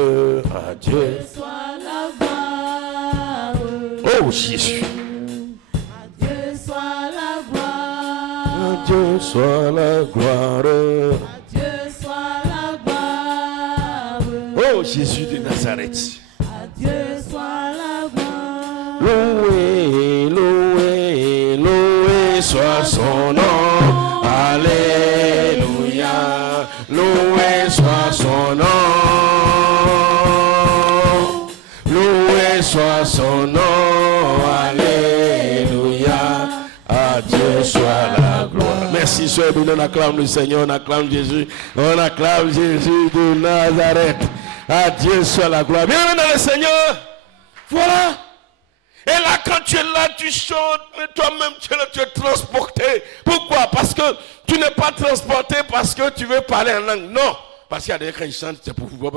À Dieu soit la gloire. Oh Jésus. À Dieu soit la gloire. À Dieu soit la gloire. À Dieu soit la gloire. Oh Jésus de Nazareth. À Dieu soit la gloire. Loué, loué, loué soit son nom. Alléluia. Loué soit son nom. Loué soit son nom. Alléluia. À Dieu soit la gloire. Merci, soeur. On acclame le Seigneur, on acclame Jésus. On acclame Jésus de Nazareth. À Dieu soit la gloire. Bienvenue dans le Seigneur. Voilà. Et là, quand tu es là, tu chantes, mais toi-même, tu es là, tu es transporté. Pourquoi? Parce que tu n'es pas transporté parce que tu veux parler en langue. Non. Parce qu'il y a des gens qui chantent, c'est pour vous. Non.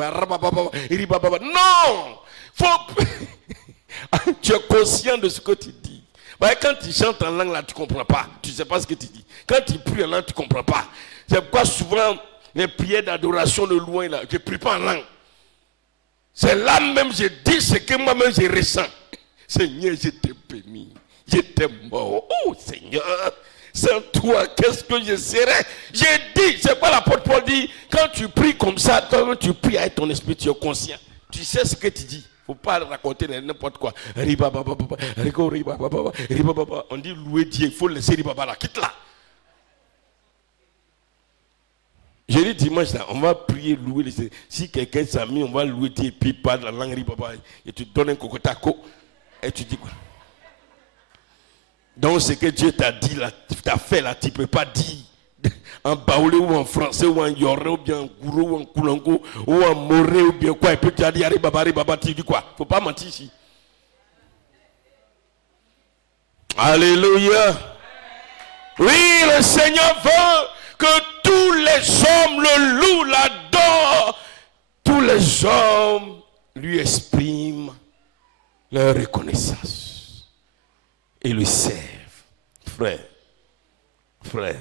Tu es conscient de ce que tu dis. Quand tu chantes en langue, là, tu ne comprends pas. Tu ne sais pas ce que tu dis. Quand tu pries en langue, tu ne comprends pas. C'est pourquoi souvent, les prières d'adoration de loin, là, je ne prie pas en langue. C'est là même, je dis ce que moi-même je ressens. Seigneur, je t'ai béni. J'étais mort. Oh Seigneur, sans toi, qu'est-ce que je serais? J'ai dit, c'est quoi l'apôtre Paul dit? Quand tu pries comme ça, quand tu pries avec ton esprit, tu es conscient. Tu sais ce que tu dis. Il ne faut pas raconter n'importe quoi. On dit louer Dieu, il faut laisser Ribaba là. Quitte là. J'ai dit dimanche là, on va prier, louer les Seigneur. Si quelqu'un s'est mis, on va louer Dieu et puis parle la langue Ribaba. Et tu donnes un cocotaco. Et tu dis quoi? Donc ce que Dieu t'a dit là, t'a fait là, tu ne peux pas dire en baoulé ou en français ou en yoré ou bien en gourou ou en koulango ou en moré ou bien quoi. Et puis tu as dit Ribaba, tu dis quoi? Il ne faut pas mentir ici. Alléluia. Oui, le Seigneur veut que tous les hommes le louent, l'adorent. Tous les hommes lui expriment leur reconnaissance et le servent. Frère,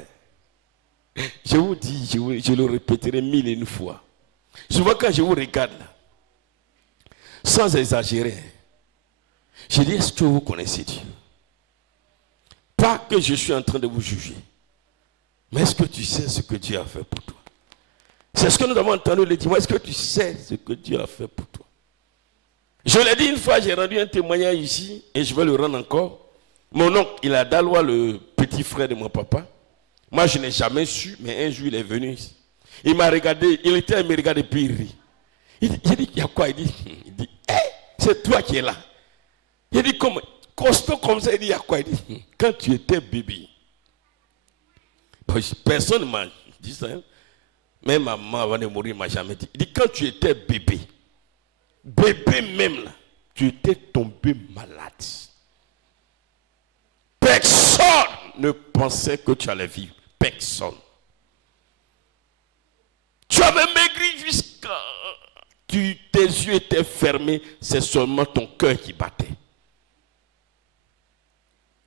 je vous dis, je le répéterai 1001 fois. Souvent quand je vous regarde là, sans exagérer, je dis, est-ce que vous connaissez Dieu? Pas que je suis en train de vous juger, mais est-ce que tu sais ce que Dieu a fait pour toi? C'est ce que nous avons entendu le dimanche. Est-ce que tu sais ce que Dieu a fait pour toi? Je l'ai dit une fois, j'ai rendu un témoignage ici et je vais le rendre encore. Mon oncle, il a Dalois, le petit frère de mon papa. Moi, je n'ai jamais su, mais un jour, il est venu ici. Il m'a regardé, il était à me regarder, puis il rit. J'ai dit, il y a quoi? Il dit, hey, c'est toi qui es là. Il dit, comment? Costaud comme ça, il dit, il y a quoi? Il dit, quand tu étais bébé. Personne ne m'a dit ça. Hein? Même ma maman, avant de mourir, ne m'a jamais dit. Il dit, quand tu étais bébé, bébé même là, tu étais tombé malade. Personne ne pensait que tu allais vivre. Personne. Tu avais maigri jusqu'à... tes yeux étaient fermés, c'est seulement ton cœur qui battait.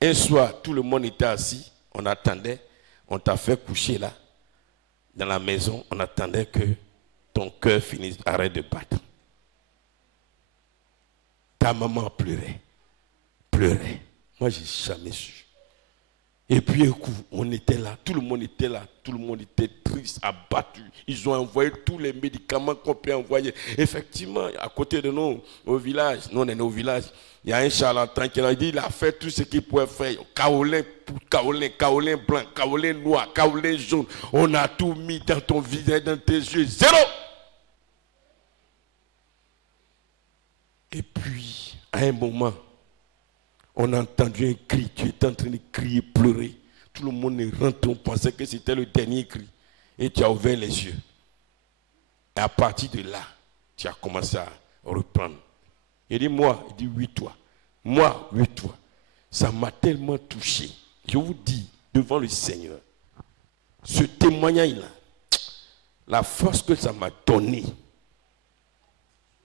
Un soir, tout le monde était assis, on attendait, on t'a fait coucher là, dans la maison, on attendait que ton cœur finisse, arrête de battre. Ta maman pleurait. Moi, je n'ai jamais su. Et puis, on était là, tout le monde était là, tout le monde était triste, abattu. Ils ont envoyé tous les médicaments qu'on peut envoyer. Effectivement, à côté de nous, au village, nous on est au village, il y a un charlatan qui a dit, il a fait tout ce qu'il pouvait faire. Kaolin blanc, kaolin noir, kaolin jaune. On a tout mis dans ton visage, dans tes yeux. Zéro. Et puis, à un moment, on a entendu un cri. Tu étais en train de crier, pleurer. Tout le monde est rentré. On pensait que c'était le dernier cri. Et tu as ouvert les yeux. Et à partir de là, tu as commencé à reprendre. Il dit, moi, il dit, oui, toi. Moi, oui, toi. Ça m'a tellement touché. Je vous dis, devant le Seigneur, ce témoignage-là, la force que ça m'a donné,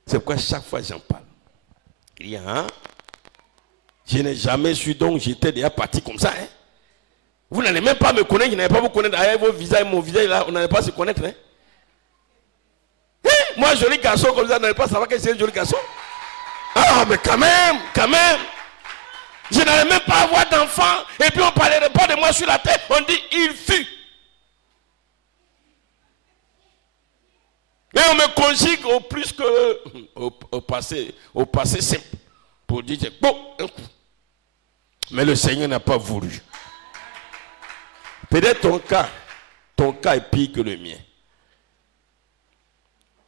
c'est pourquoi chaque fois j'en parle. Il y a je n'ai jamais su, donc j'étais déjà parti comme ça. Hein? Vous n'allez même pas me connaître, je n'allez pas vous connaître. Avec vos visages, mon visage là, on n'allait pas se connaître. Hein? moi, joli garçon, comme ça, n'allez pas savoir que c'est un joli garçon. Ah, mais quand même. Je n'allais même pas avoir d'enfant. Et puis on ne parlerait pas de moi sur la terre. On dit, il fut. Et on me conjugue au plus que au passé simple. Pour dire, bon, un coup. Mais le Seigneur n'a pas voulu. Peut-être ton cas est pire que le mien.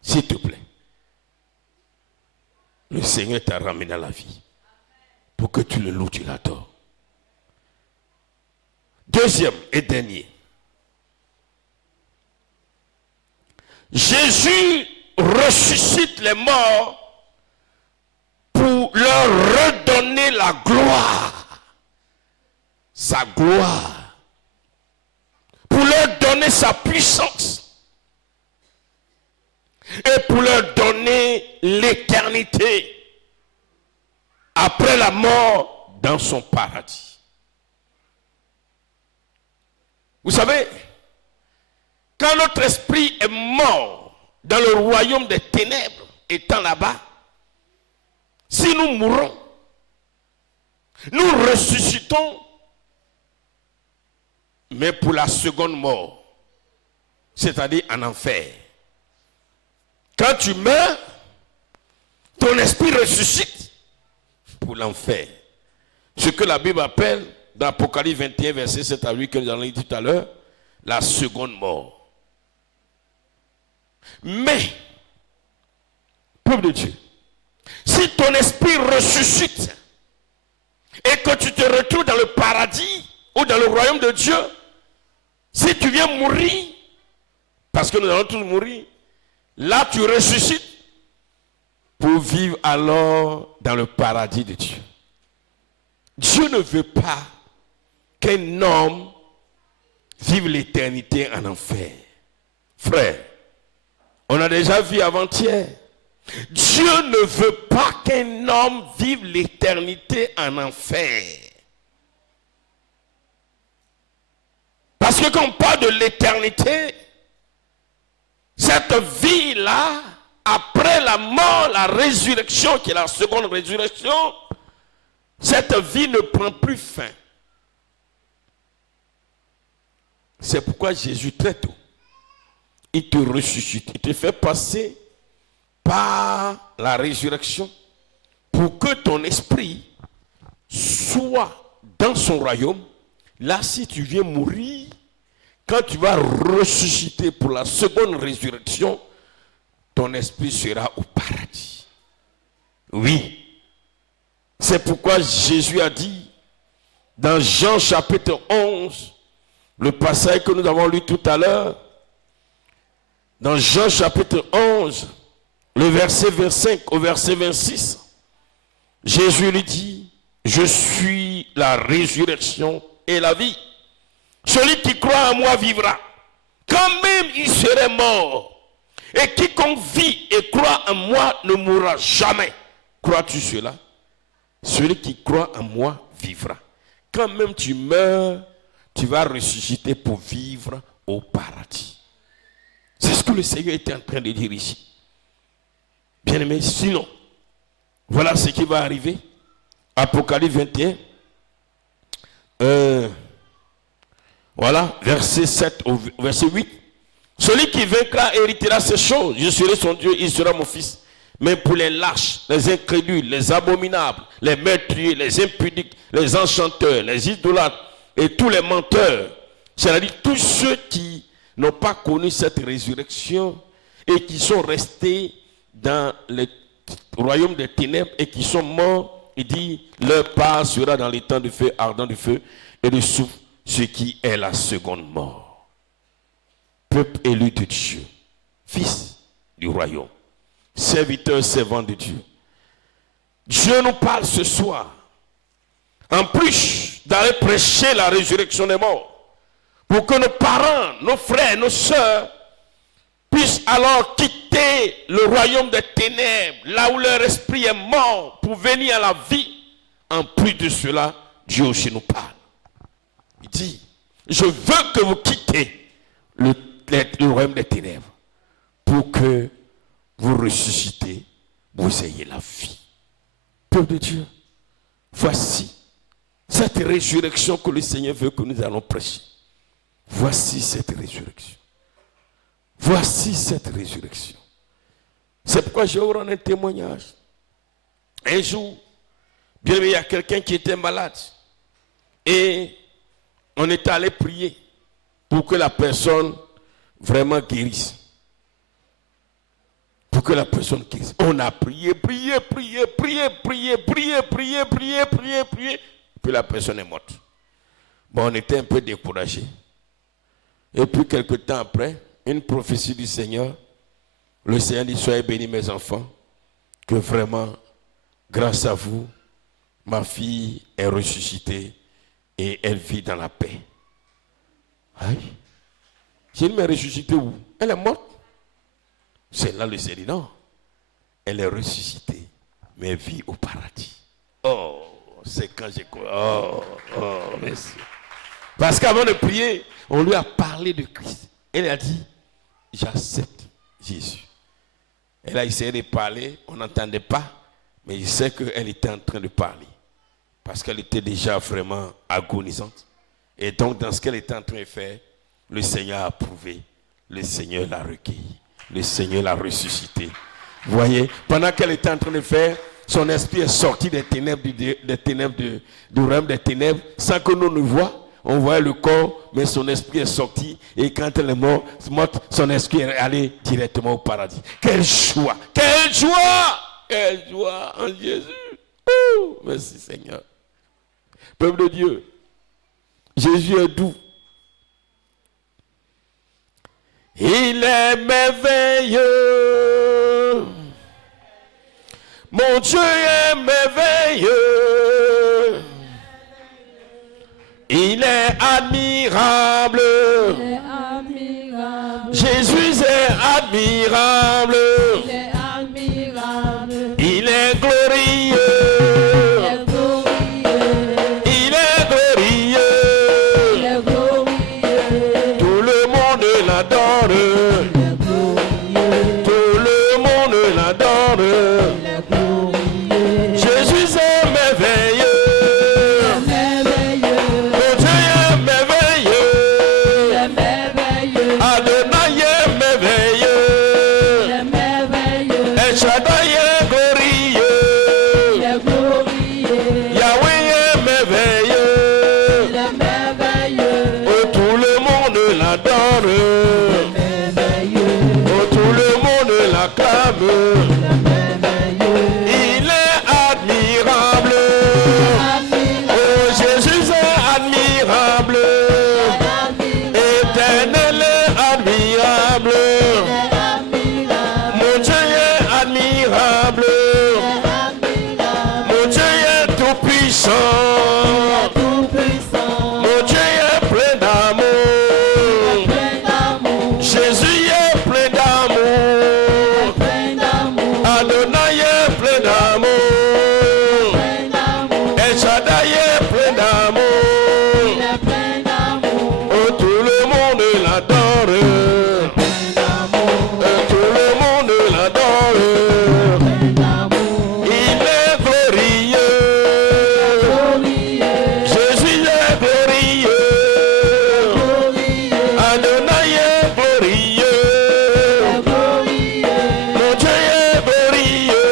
S'il te plaît. Le Seigneur t'a ramené à la vie. Pour que tu le loues, tu l'adores. Deuxième et dernier. Jésus ressuscite les morts pour leur redonner la gloire. Sa gloire. Pour leur donner sa puissance. Et pour leur donner l'éternité. Après la mort, dans son paradis. Vous savez, quand notre esprit est mort dans le royaume des ténèbres, étant là-bas, si nous mourons, nous ressuscitons, mais pour la seconde mort, c'est-à-dire en enfer. Quand tu meurs, ton esprit ressuscite pour l'enfer. Ce que la Bible appelle, dans Apocalypse 21, verset 7 à 8, que nous avons dit tout à l'heure, la seconde mort. Mais, peuple de Dieu, si ton esprit ressuscite et que tu te retrouves dans le paradis ou dans le royaume de Dieu, si tu viens mourir, parce que nous allons tous mourir, là tu ressuscites pour vivre alors dans le paradis de Dieu. Dieu ne veut pas qu'un homme vive l'éternité en enfer. Frère, on a déjà vu avant-hier. Dieu ne veut pas qu'un homme vive l'éternité en enfer. Parce que quand on parle de l'éternité, cette vie-là, après la mort, la résurrection, qui est la seconde résurrection, cette vie ne prend plus fin. C'est pourquoi Jésus, très tôt, il te ressuscite, il te fait passer par la résurrection pour que ton esprit soit dans son royaume. Là, si tu viens mourir, quand tu vas ressusciter pour la seconde résurrection, ton esprit sera au paradis. Oui. C'est pourquoi Jésus a dit, dans Jean chapitre 11, le passage que nous avons lu tout à l'heure, dans Jean chapitre 11, le verset 25 au verset 26, Jésus lui dit, je suis la résurrection et la vie. Celui qui croit en moi vivra, quand même il serait mort. Et quiconque vit et croit en moi ne mourra jamais. Crois-tu cela? Celui qui croit en moi vivra. Quand même tu meurs, tu vas ressusciter pour vivre au paradis. C'est ce que le Seigneur était en train de dire ici. Bien aimé, sinon, voilà ce qui va arriver. Apocalypse 21. Voilà, verset 7 au verset 8. Celui qui vaincra héritera ces choses. Je serai son Dieu, il sera mon fils. Mais pour les lâches, les incrédules, les abominables, les meurtriers, les impudiques, les enchanteurs, les idolâtres et tous les menteurs, c'est-à-dire tous ceux qui n'ont pas connu cette résurrection et qui sont restés dans le royaume des ténèbres et qui sont morts, il dit, leur part sera dans les temps de feu, ardent du feu et de souffle, ce qui est la seconde mort. Peuple élu de Dieu, fils du royaume, serviteur, servant de Dieu. Dieu nous parle ce soir, en plus d'aller prêcher la résurrection des morts, pour que nos parents, nos frères, nos sœurs puissent alors quitter le royaume des ténèbres, là où leur esprit est mort, pour venir à la vie. En plus de cela, Dieu aussi nous parle. Il dit, je veux que vous quittez le royaume des ténèbres pour que vous ressuscitez, vous ayez la vie. Peuple de Dieu, voici cette résurrection que le Seigneur veut que nous allons prêcher. Voici cette résurrection. Voici cette résurrection. C'est pourquoi je vais vous rendre un témoignage. Un jour, bien il y a quelqu'un qui était malade. Et on est allé prier pour que la personne vraiment guérisse. Pour que la personne guérisse. On a prié. Puis la personne est morte. Bon, on était un peu découragés. Et puis quelque temps après, une prophétie du Seigneur, le Seigneur dit, soyez bénis mes enfants, que vraiment, grâce à vous, ma fille est ressuscitée et elle vit dans la paix. Aïe. J'ai dit, mais ressuscitée où? Elle est morte. C'est là le Seigneur dit, non, elle est ressuscitée, mais elle vit au paradis. Oh, c'est quand j'ai... Oh, merci. Parce qu'avant de prier, on lui a parlé de Christ. Elle a dit, j'accepte Jésus. Elle a essayé de parler, on n'entendait pas, mais il sait qu'elle était en train de parler. Parce qu'elle était déjà vraiment agonisante. Et donc, dans ce qu'elle était en train de faire, le Seigneur a approuvé. Le Seigneur l'a recueilli. Le Seigneur l'a ressuscité. Vous voyez, pendant qu'elle était en train de faire, son esprit est sorti des ténèbres, du royaume des ténèbres, sans que nous ne voyions. On voyait le corps, mais son esprit est sorti. Et quand elle est morte, son esprit est allé directement au paradis. Quelle joie! Quelle joie! Quelle joie en Jésus! Oh, merci Seigneur. Peuple de Dieu, Jésus est doux. Il est merveilleux. Mon Dieu est merveilleux. Il est admirable. Jésus est admirable. Il est glorieux. Il est glorieux. Tout le monde l'adore. Tout le monde l'adore. Jésus est merveilleux. Il est admirable. Oh, Jésus est admirable. Éternel est admirable. Mon Dieu est admirable. Mon Dieu est tout puissant. Mon Dieu est plein d'amour. Jésus est plein d'amour. Adonai est plein d'amour. El Shaddai est plein d'amour. Oh, tout le monde l'adore. Tout le monde l'adore. Il est glorieux. Jésus est glorieux. Adonai est glorieux. Mon Dieu est glorieux.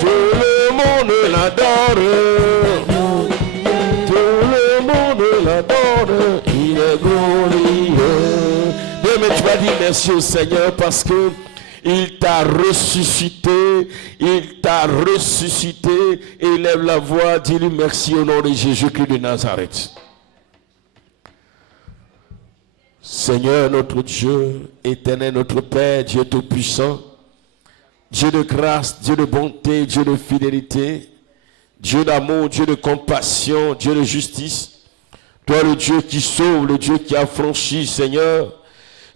Tout le monde l'adore. Tout le monde l'adore. Il est glorieux. Bien, mais tu vas dire merci au Seigneur parce que il t'a ressuscité. Il t'a ressuscité. Élève la voix, dis-lui merci au nom de Jésus-Christ de Nazareth. Seigneur notre Dieu, éternel notre Père, Dieu tout-puissant, Dieu de grâce, Dieu de bonté, Dieu de fidélité, Dieu d'amour, Dieu de compassion, Dieu de justice, toi le Dieu qui sauve, le Dieu qui a franchi, Seigneur,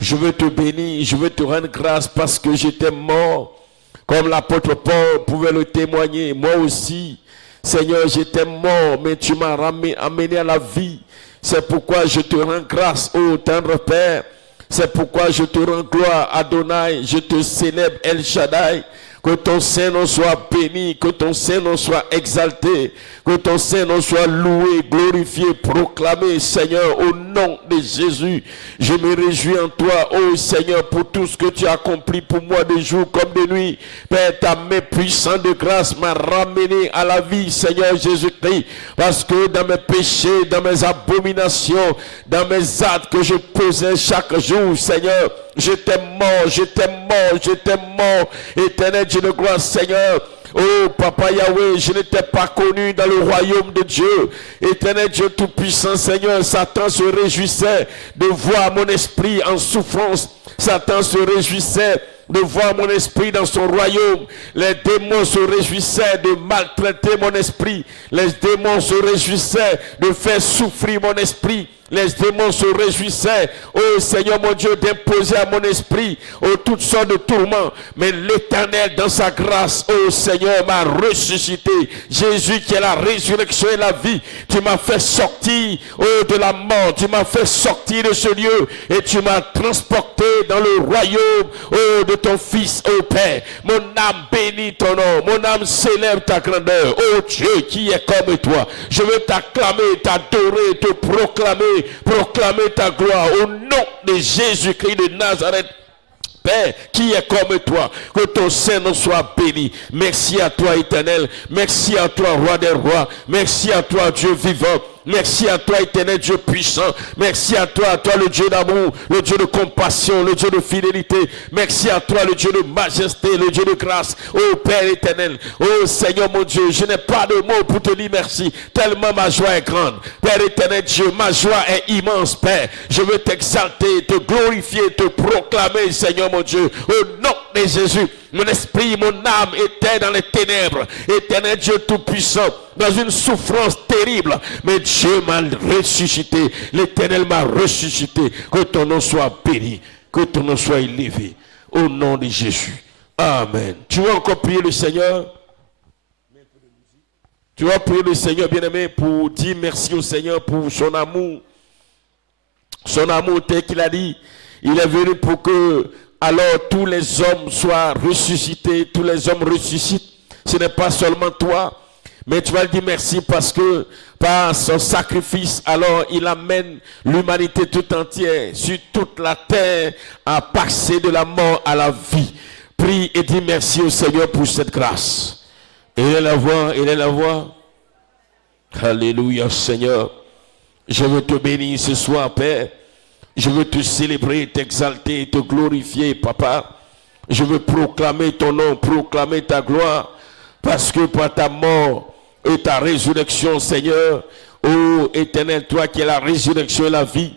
je veux te bénir, je veux te rendre grâce parce que j'étais mort, comme l'apôtre Paul pouvait le témoigner, moi aussi, Seigneur, j'étais mort, mais tu m'as amené à la vie. C'est pourquoi je te rends grâce, ô tendre Père. C'est pourquoi je te rends gloire, Adonai, je te célèbre, El Shaddai. Que ton Saint-Nom soit béni, que ton Saint-Nom soit exalté, que ton Saint-Nom soit loué, glorifié, proclamé, Seigneur, au nom de Jésus. Je me réjouis en toi, ô Seigneur, pour tout ce que tu as accompli pour moi de jour comme de nuit. Père, ta main puissante de grâce m'a ramené à la vie, Seigneur Jésus-Christ, parce que dans mes péchés, dans mes abominations, dans mes actes que je posais chaque jour, Seigneur, j'étais mort, éternel Dieu de gloire, Seigneur. Oh, Papa Yahweh, je n'étais pas connu dans le royaume de Dieu. Éternel Dieu Tout-Puissant, Seigneur, Satan se réjouissait de voir mon esprit en souffrance. Satan se réjouissait de voir mon esprit dans son royaume. Les démons se réjouissaient de maltraiter mon esprit. Les démons se réjouissaient de faire souffrir mon esprit. Les démons se réjouissaient, oh Seigneur mon Dieu, d'imposer à mon esprit toutes sortes de tourments. Mais l'Éternel, dans sa grâce, oh Seigneur, m'a ressuscité. Jésus qui est la résurrection et la vie, tu m'as fait sortir de la mort, tu m'as fait sortir de ce lieu et tu m'as transporté dans le royaume de ton Fils, oh Père. Mon âme bénit ton nom, mon âme célèbre ta grandeur. Oh Dieu qui est comme toi, je veux t'acclamer, t'adorer, te proclamer ta gloire au nom de Jésus-Christ de Nazareth. Père, qui est comme toi, que ton Saint-Nom soit béni. Merci à toi, Éternel. Merci à toi, Roi des rois. Merci à toi, Dieu vivant. Merci à toi, Éternel Dieu puissant. Merci à toi, le Dieu d'amour, le Dieu de compassion, le Dieu de fidélité. Merci à toi, le Dieu de majesté, le Dieu de grâce. Oh Père éternel, oh Seigneur mon Dieu, je n'ai pas de mots pour te dire merci, tellement ma joie est grande. Père éternel Dieu, ma joie est immense, Père. Je veux t'exalter, te glorifier, te proclamer, Seigneur mon Dieu, au nom de Jésus. Mon esprit, mon âme était dans les ténèbres. Éternel Dieu Tout-Puissant, dans une souffrance terrible. Mais Dieu m'a ressuscité. L'Éternel m'a ressuscité. Que ton nom soit béni. Que ton nom soit élevé. Au nom de Jésus. Amen. Tu vas encore prier le Seigneur? Tu vas prier le Seigneur, bien-aimé, pour dire merci au Seigneur pour son amour. Son amour, tel qu'il a dit. Il est venu pour que alors tous les hommes soient ressuscités, tous les hommes ressuscitent. Ce n'est pas seulement toi, mais tu vas lui dire merci parce que par son sacrifice, alors il amène l'humanité tout entière sur toute la terre à passer de la mort à la vie. Prie et dis merci au Seigneur pour cette grâce. Il est la voix, il est la voix. Alléluia Seigneur. Je veux te bénir ce soir, Père. Je veux te célébrer, t'exalter, te glorifier, Papa. Je veux proclamer ton nom, proclamer ta gloire. Parce que par ta mort et ta résurrection, Seigneur, ô Éternel, toi qui es la résurrection et la vie,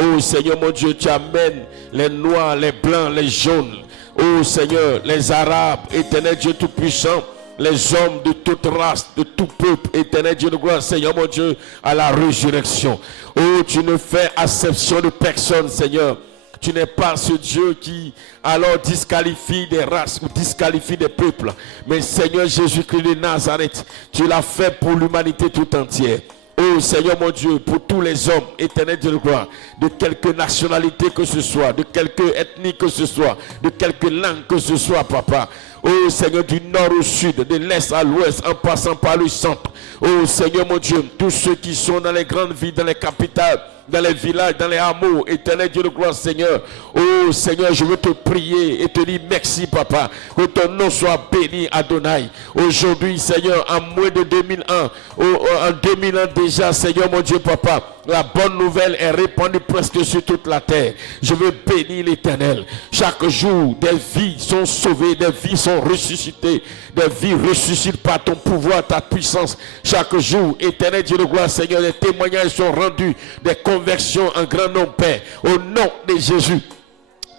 ô Seigneur mon Dieu, tu amènes les noirs, les blancs, les jaunes, ô Seigneur, les arabes, Éternel Dieu Tout-Puissant, les hommes de toute race, de tout peuple, éternel Dieu de gloire, Seigneur mon Dieu, à la résurrection. Oh, tu ne fais acception de personne, Seigneur. Tu n'es pas ce Dieu qui alors disqualifie des races ou disqualifie des peuples. Mais Seigneur Jésus-Christ de Nazareth, tu l'as fait pour l'humanité tout entière. Oh Seigneur mon Dieu, pour tous les hommes, éternel Dieu de gloire, de quelque nationalité que ce soit, de quelque ethnie que ce soit, de quelque langue que ce soit, Papa. Oh Seigneur, du nord au sud, de l'est à l'ouest, en passant par le centre. Oh Seigneur mon Dieu, tous ceux qui sont dans les grandes villes, dans les capitales, dans les villages, dans les hameaux, éternel Dieu de gloire, Seigneur. Oh Seigneur, je veux te prier et te dire merci, Papa. Que ton nom soit béni, Adonai. Aujourd'hui, Seigneur, en moins de 2001, en 2000 ans déjà, Seigneur mon Dieu, Papa, la bonne nouvelle est répandue presque sur toute la terre. Je veux bénir l'Éternel. Chaque jour, des vies sont sauvées, des vies sont ressuscitées, des vies ressuscitent par ton pouvoir, ta puissance. Chaque jour, éternel Dieu de gloire, Seigneur, des témoignages sont rendus, des conversions en grand nombre, Père. Au nom de Jésus.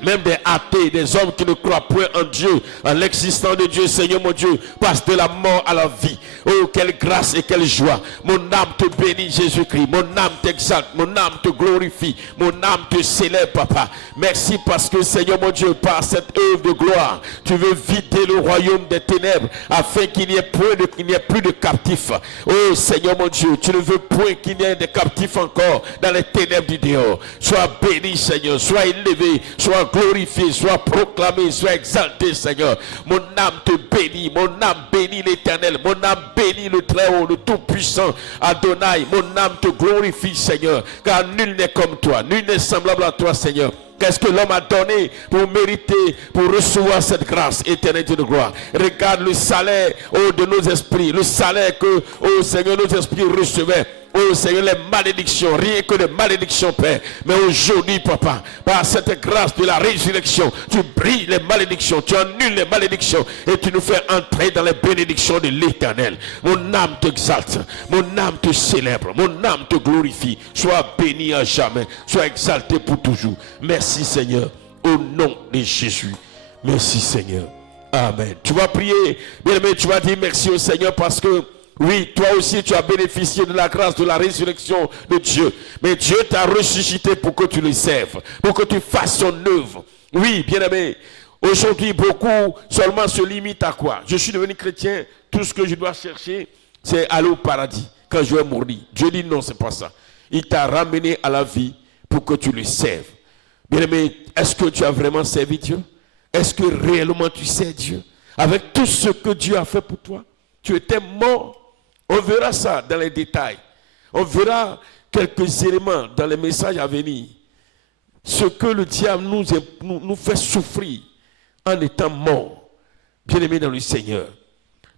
Même des athées, des hommes qui ne croient point en Dieu, en l'existence de Dieu, Seigneur mon Dieu, passent de la mort à la vie. Oh, quelle grâce et quelle joie. Mon âme te bénit, Jésus-Christ. Mon âme t'exalte, mon âme te glorifie, mon âme te célèbre, Papa. Merci parce que, Seigneur mon Dieu, par cette œuvre de gloire, tu veux vider le royaume des ténèbres afin qu'il n'y ait plus de captifs. Oh, Seigneur mon Dieu, tu ne veux point qu'il y ait des captifs encore dans les ténèbres du dehors. Sois béni, Seigneur, sois élevé, sois glorifié, sois proclamé, sois exalté, Seigneur. Mon âme te bénit, mon âme bénit l'Éternel, mon âme bénit le Très-Haut, le Tout-Puissant, Adonai. Mon âme te glorifie, Seigneur, car nul n'est comme toi, nul n'est semblable à toi, Seigneur. Qu'est-ce que l'homme a donné pour mériter, pour recevoir cette grâce éternelle de gloire? Regarde le salaire, oh, de nos esprits, le salaire que, oh Seigneur, nos esprits recevaient. Oh Seigneur, les malédictions, rien que des malédictions, Père. Mais aujourd'hui, Papa, par cette grâce de la résurrection, tu brilles les malédictions, tu annules les malédictions et tu nous fais entrer dans les bénédictions de l'Éternel. Mon âme t'exalte, mon âme te célèbre, mon âme te glorifie. Sois béni à jamais, sois exalté pour toujours. Merci Seigneur, au nom de Jésus. Merci Seigneur. Amen. Tu vas prier, bien-aimé, tu vas dire merci au Seigneur parce que oui, toi aussi tu as bénéficié de la grâce de la résurrection de Dieu. Mais Dieu t'a ressuscité pour que tu le serves, pour que tu fasses son œuvre. Oui, bien-aimé, aujourd'hui beaucoup seulement se limitent à quoi? Je suis devenu chrétien, tout ce que je dois chercher, c'est aller au paradis quand je vais mourir. Dieu dit non, c'est pas ça. Il t'a ramené à la vie pour que tu le serves. Bien-aimé, est-ce que tu as vraiment servi Dieu? Est-ce que réellement tu sais Dieu? Avec tout ce que Dieu a fait pour toi? Tu étais mort. On verra ça dans les détails. On verra quelques éléments dans les messages à venir. Ce que le diable nous fait souffrir en étant mort. Bien-aimé dans le Seigneur.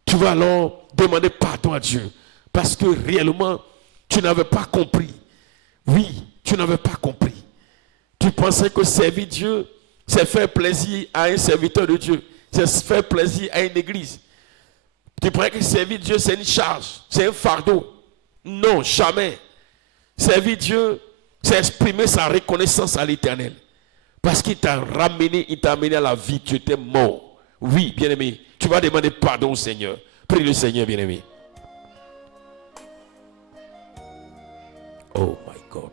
Tu vas alors demander pardon à Dieu. Parce que réellement, tu n'avais pas compris. Oui, tu n'avais pas compris. Tu pensais que servir Dieu, c'est faire plaisir à un serviteur de Dieu. C'est faire plaisir à une église. Tu crois que servir Dieu, c'est une charge, c'est un fardeau. Non, jamais. Servir Dieu, c'est exprimer sa reconnaissance à l'Éternel. Parce qu'il t'a ramené, il t'a amené à la vie, tu étais mort. Oui, bien-aimé, tu vas demander pardon au Seigneur. Prie le Seigneur, bien-aimé. Oh my God.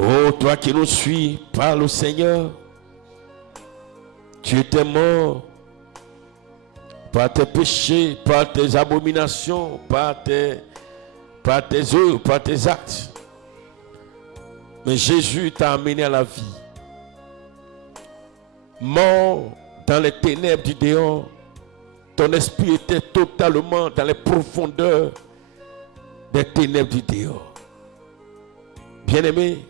Oh, toi qui nous suis, parle au Seigneur. Tu étais mort. Par tes péchés, par tes abominations, par tes œuvres, par tes actes. Mais Jésus t'a amené à la vie. Mort dans les ténèbres du dehors, ton esprit était totalement dans les profondeurs des ténèbres du dehors. Bien-aimé,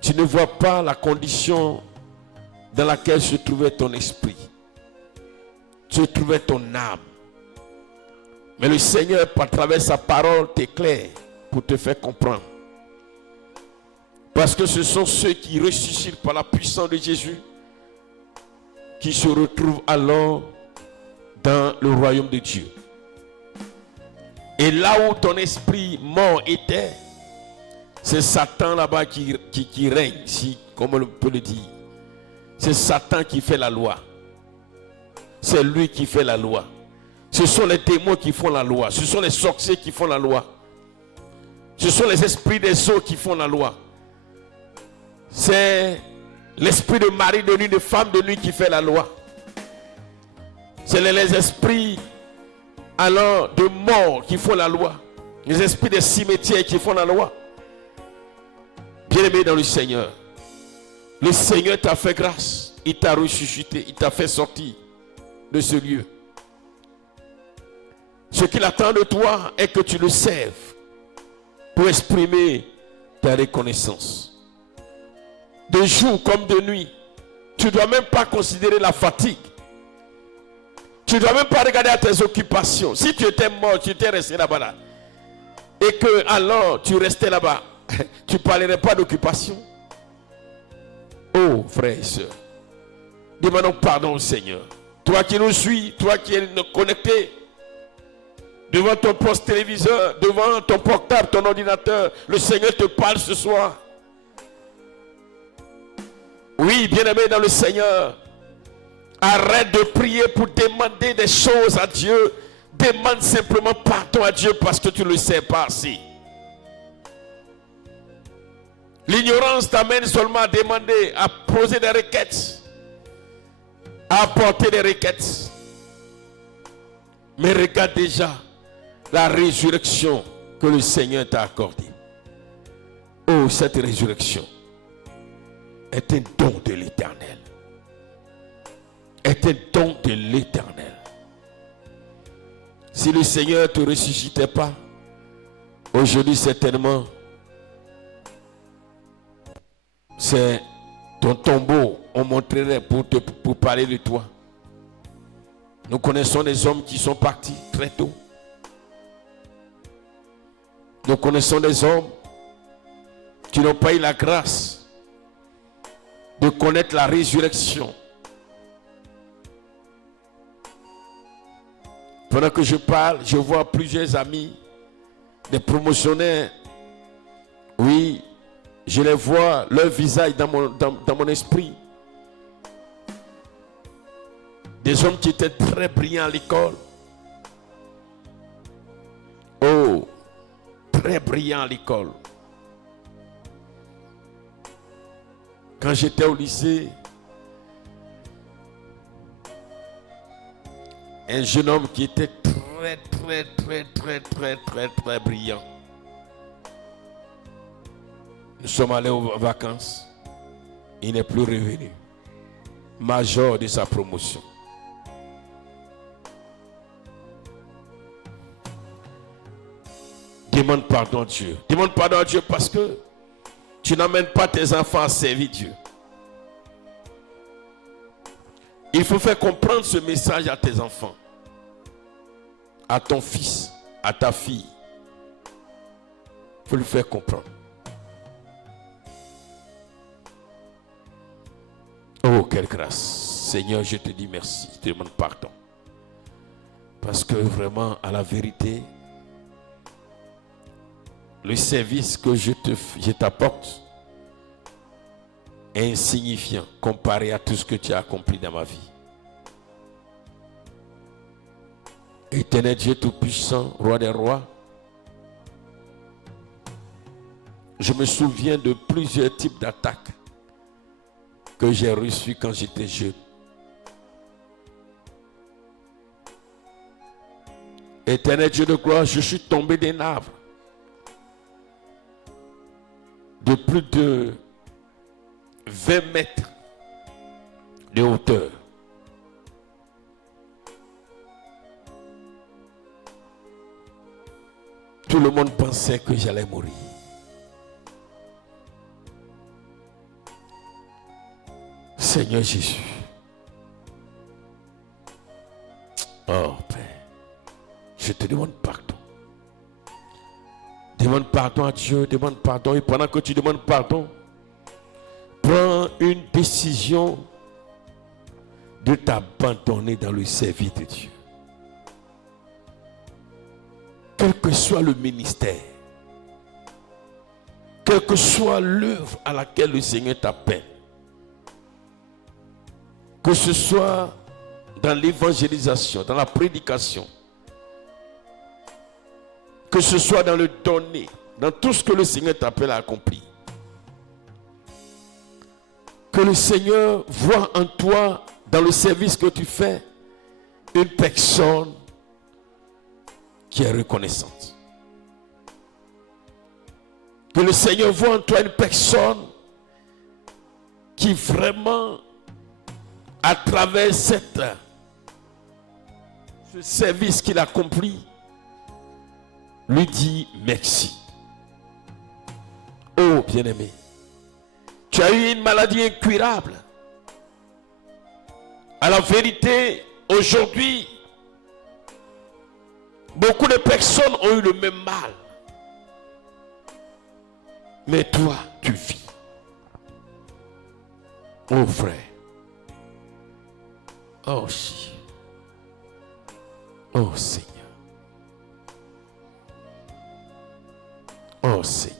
tu ne vois pas la condition dans laquelle se trouvait ton esprit. Se trouvait ton âme. Mais le Seigneur, par travers sa parole, t'éclaire pour te faire comprendre. Parce que ce sont ceux qui ressuscitent par la puissance de Jésus qui se retrouvent alors dans le royaume de Dieu. Et là où ton esprit mort était, c'est Satan là-bas qui règne, si, comme on peut le dire. C'est Satan qui fait la loi. C'est lui qui fait la loi. Ce sont les démons qui font la loi. Ce sont les sorciers qui font la loi. Ce sont les esprits des eaux qui font la loi. C'est l'esprit de mari de nuit, de femme de nuit qui fait la loi. C'est les esprits alors de mort qui font la loi. Les esprits des cimetières qui font la loi. Bien-aimé dans le Seigneur, le Seigneur t'a fait grâce. Il t'a ressuscité. Il t'a fait sortir de ce lieu. Ce qu'il attend de toi est que tu le serves pour exprimer ta reconnaissance. De jour comme de nuit, tu ne dois même pas considérer la fatigue. Tu ne dois même pas regarder à tes occupations. Si tu étais mort, tu étais resté là-bas là, et que alors tu restais là-bas, tu ne parlerais pas d'occupation. Oh frères et sœurs, demandons pardon au Seigneur. Toi qui nous suis, toi qui es connecté devant ton poste téléviseur, devant ton portable, ton ordinateur, le Seigneur te parle ce soir. Oui, bien-aimé dans le Seigneur, arrête de prier pour demander des choses à Dieu. Demande simplement pardon à Dieu parce que tu ne le sais pas assez. L'ignorance t'amène seulement à demander, à poser des requêtes, à apporter des requêtes. Mais regarde déjà la résurrection que le Seigneur t'a accordée. Oh, cette résurrection est un don de l'Éternel. Est un don de l'Éternel. Si le Seigneur ne te ressuscitait pas, aujourd'hui certainement, c'est ton tombeau, on montrerait pour parler de toi. Nous connaissons des hommes qui sont partis très tôt. Nous connaissons des hommes qui n'ont pas eu la grâce de connaître la résurrection. Pendant que je parle, je vois plusieurs amis, des promotionnaires. Oui, je les vois, leur visage dans mon esprit. Des hommes qui étaient très brillants à l'école. Oh, très brillants à l'école. Quand j'étais au lycée, un jeune homme qui était très brillant. Nous sommes allés aux vacances. Il n'est plus revenu. Major de sa promotion. Demande pardon à Dieu. Demande pardon à Dieu parce que tu n'amènes pas tes enfants à servir Dieu. Il faut faire comprendre ce message à tes enfants, à ton fils, à ta fille. Il faut le faire comprendre. Oh, quelle grâce. Seigneur, je te dis merci. Je te demande pardon. Parce que vraiment, à la vérité, le service que je t'apporte est insignifiant comparé à tout ce que tu as accompli dans ma vie. Éternel Dieu Tout-Puissant, Roi des Rois, je me souviens de plusieurs types d'attaques que j'ai reçues quand j'étais jeune. Éternel Dieu de gloire, je suis tombé d'un arbre de plus de 20 mètres de hauteur. Tout le monde pensait que j'allais mourir. Seigneur Jésus. Oh Père, je te demande pardon. Demande pardon à Dieu, demande pardon. Et pendant que tu demandes pardon, prends une décision de t'abandonner dans le service de Dieu. Quel que soit le ministère, quelle que soit l'œuvre à laquelle le Seigneur t'appelle, que ce soit dans l'évangélisation, dans la prédication, que ce soit dans le donner, dans tout ce que le Seigneur t'appelle à accomplir. Que le Seigneur voit en toi, dans le service que tu fais, une personne qui est reconnaissante. Que le Seigneur voit en toi une personne qui vraiment, à travers ce service qu'il accomplit, lui dit merci. Oh bien-aimé, tu as eu une maladie incurable. À la vérité, aujourd'hui, beaucoup de personnes ont eu le même mal. Mais toi, tu vis. Oh frère. Oh si. Oh Seigneur. Oh Seigneur.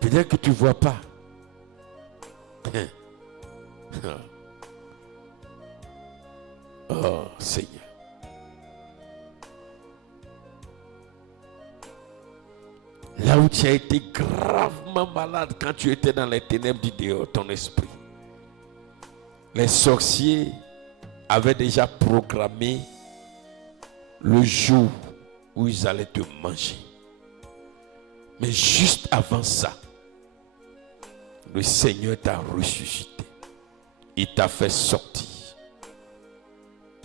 Peut-être que tu ne vois pas Oh Seigneur. Là où tu as été gravement malade quand tu étais dans les ténèbres du dehors, ton esprit. Les sorciers avaient déjà programmé le jour où ils allaient te manger. Mais juste avant ça, le Seigneur t'a ressuscité. Il t'a fait sortir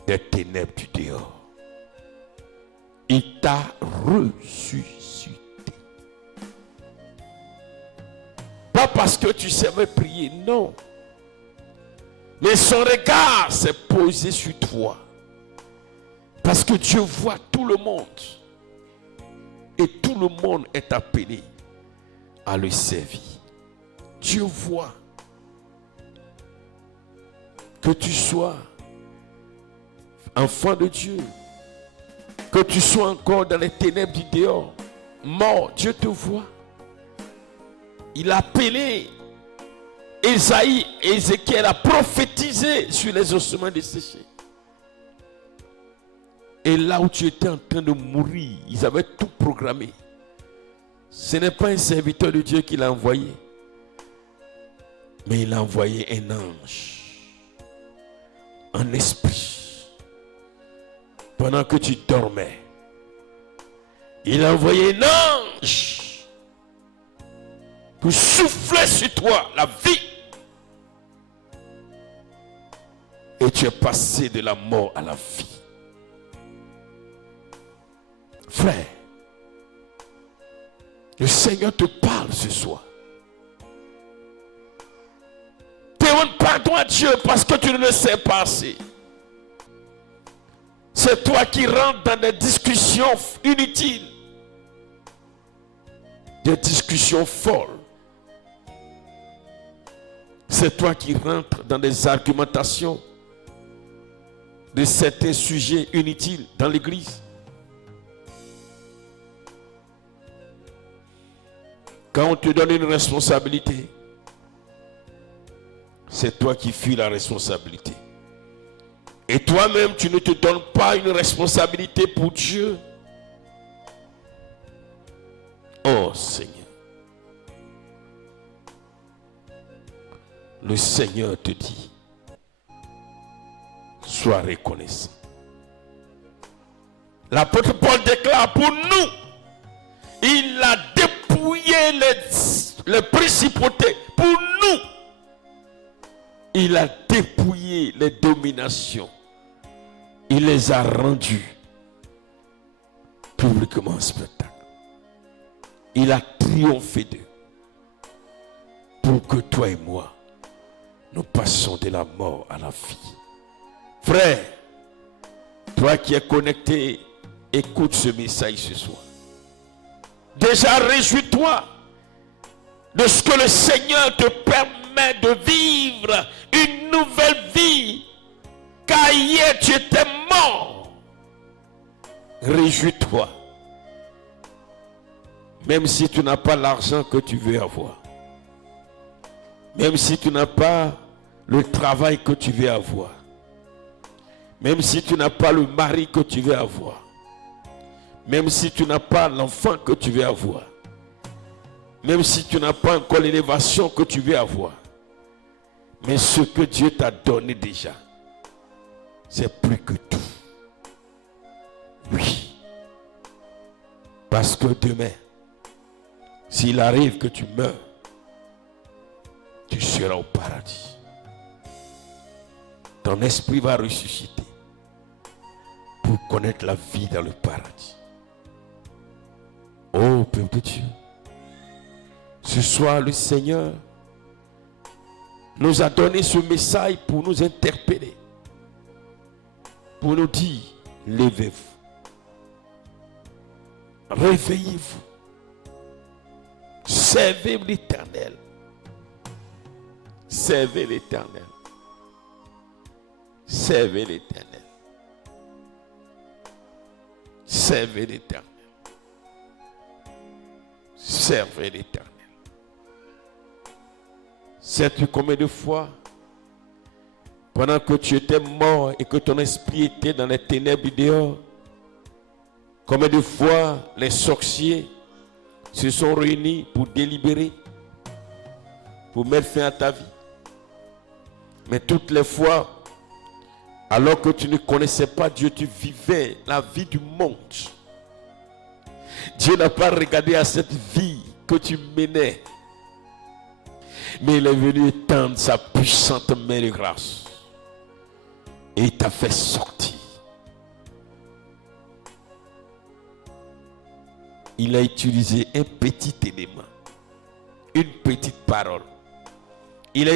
des ténèbres du dehors. Il t'a ressuscité. Pas parce que tu savais prier, non. Mais son regard s'est posé sur toi. Parce que Dieu voit tout le monde. Et tout le monde est appelé à le servir. Dieu voit que tu sois enfant de Dieu, que tu sois encore dans les ténèbres du dehors, mort, Dieu te voit. Il a appelé Ésaïe et Ézéchiel à prophétiser sur les ossements desséchés. Et là où tu étais en train de mourir, ils avaient tout programmé. Ce n'est pas un serviteur de Dieu qui l'a envoyé, mais il a envoyé un ange, un esprit. Pendant que tu dormais, il a envoyé un ange pour souffler sur toi la vie. Et tu es passé de la mort à la vie. Frère, le Seigneur te parle ce soir. Demande pardon à Dieu parce que tu ne le sais pas assez. C'est toi qui rentres dans des discussions inutiles, des discussions folles. C'est toi qui rentres dans des argumentations de certains sujets inutiles dans l'église. Quand on te donne une responsabilité, c'est toi qui fuis la responsabilité. Et toi-même, tu ne te donnes pas une responsabilité pour Dieu. Oh Seigneur. Le Seigneur te dit, sois reconnaissant. L'apôtre Paul déclare pour nous, il a dépouillé les principautés. Pour nous, il a dépouillé les dominations. Il les a rendues publiquement en spectacle. Il a triomphé d'eux pour que toi et moi, nous passions de la mort à la vie. Frère, toi qui es connecté, écoute ce message ce soir. Déjà réjouis-toi de ce que le Seigneur te permet de vivre une nouvelle vie. Car hier tu étais mort. Réjouis-toi. Même si tu n'as pas l'argent que tu veux avoir. Même si tu n'as pas le travail que tu veux avoir. Même si tu n'as pas le mari que tu veux avoir. Même si tu n'as pas l'enfant que tu veux avoir. Même si tu n'as pas encore l'élévation que tu veux avoir. Mais ce que Dieu t'a donné déjà, c'est plus que tout. Oui. Parce que demain, s'il arrive que tu meurs, tu seras au paradis. Ton esprit va ressusciter pour connaître la vie dans le paradis. Oh, peuple de Dieu, ce soir, le Seigneur nous a donné ce message pour nous interpeller, pour nous dire, levez-vous, réveillez-vous, servez l'Éternel, servez l'Éternel, servez l'Éternel, servez l'Éternel, servez l'Éternel, Sais-tu combien de fois, pendant que tu étais mort et que ton esprit était dans les ténèbres dehors, combien de fois les sorciers se sont réunis pour délibérer, pour mettre fin à ta vie? Mais toutes les fois, alors que tu ne connaissais pas Dieu, tu vivais la vie du monde. Dieu n'a pas regardé à cette vie que tu menais, mais il est venu étendre sa puissante main de grâce et il t'a fait sortir. Il a utilisé un petit élément, une petite parole. Il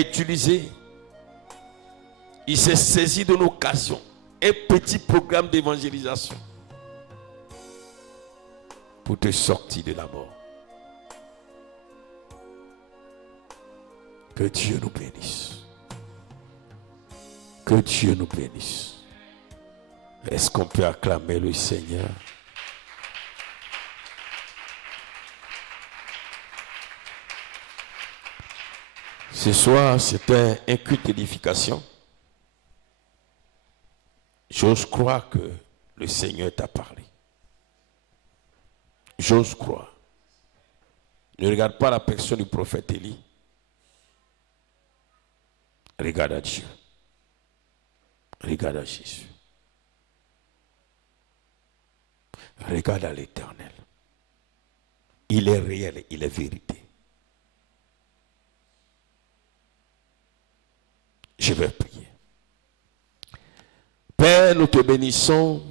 s'est saisi de l'occasion, un petit programme d'évangélisation pour te sortir de la mort. Que Dieu nous bénisse. Que Dieu nous bénisse. Est-ce qu'on peut acclamer le Seigneur? Ce soir, c'était un culte d'édification. J'ose croire que le Seigneur t'a parlé. J'ose croire. Ne regarde pas la personne du prophète Élie. Regarde à Dieu. Regarde à Jésus. Regarde à l'Éternel. Il est réel, il est vérité. Je vais prier. Père, nous te bénissons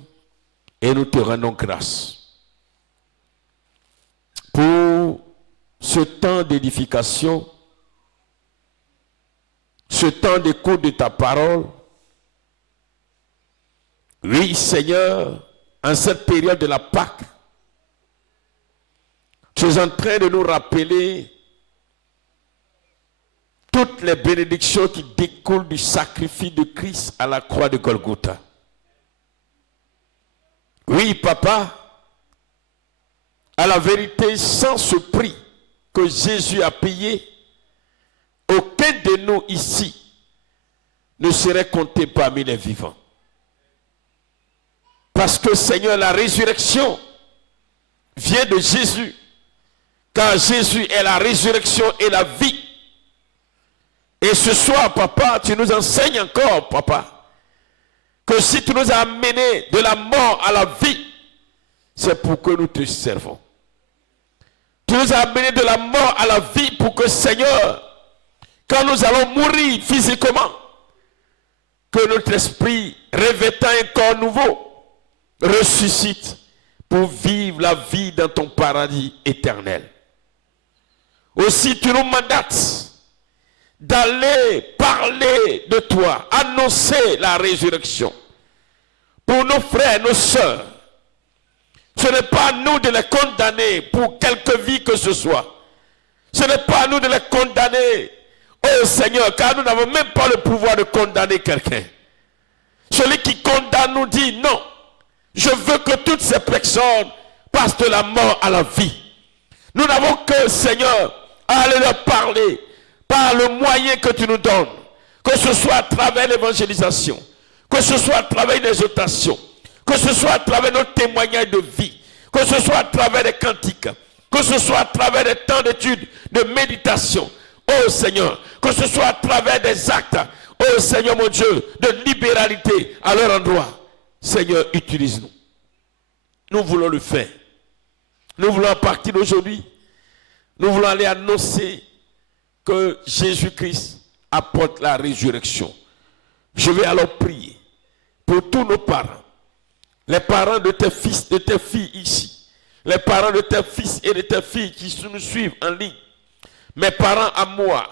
et nous te rendons grâce pour ce temps d'édification, ce temps d'écoute de ta parole. Oui, Seigneur, en cette période de la Pâque, tu es en train de nous rappeler toutes les bénédictions qui découlent du sacrifice de Christ à la croix de Golgotha. Oui, Papa, à la vérité, sans ce prix que Jésus a payé, aucun de nous ici ne serait compté parmi les vivants. Parce que, Seigneur, la résurrection vient de Jésus, car Jésus est la résurrection et la vie. Et ce soir, Papa, tu nous enseignes encore, Papa, que si tu nous as amenés de la mort à la vie, c'est pour que nous te servons. Tu nous as amenés de la mort à la vie pour que, Seigneur, quand nous allons mourir physiquement, que notre esprit, revêtant un corps nouveau, ressuscite pour vivre la vie dans ton paradis éternel. Aussi, tu nous mandates d'aller parler de toi, annoncer la résurrection pour nos frères, nos sœurs. Ce n'est pas à nous de les condamner pour quelque vie que ce soit. Ce n'est pas à nous de les condamner, oh Seigneur, car nous n'avons même pas le pouvoir de condamner quelqu'un. Celui qui condamne nous dit non. Je veux que toutes ces personnes passent de la mort à la vie. Nous n'avons que, Seigneur, à aller leur parler par le moyen que tu nous donnes, que ce soit à travers l'évangélisation, que ce soit à travers l'exhortation, que ce soit à travers nos témoignages de vie, que ce soit à travers les cantiques, que ce soit à travers des temps d'études, de méditation, oh Seigneur, que ce soit à travers des actes, oh Seigneur mon Dieu, de libéralité à leur endroit. Seigneur, utilise-nous. Nous voulons le faire. Nous voulons à partir d'aujourd'hui, nous voulons aller annoncer que Jésus-Christ apporte la résurrection. Je vais alors prier pour tous nos parents, les parents de tes fils, de tes filles ici, les parents de tes fils et de tes filles qui nous suivent en ligne, mes parents à moi.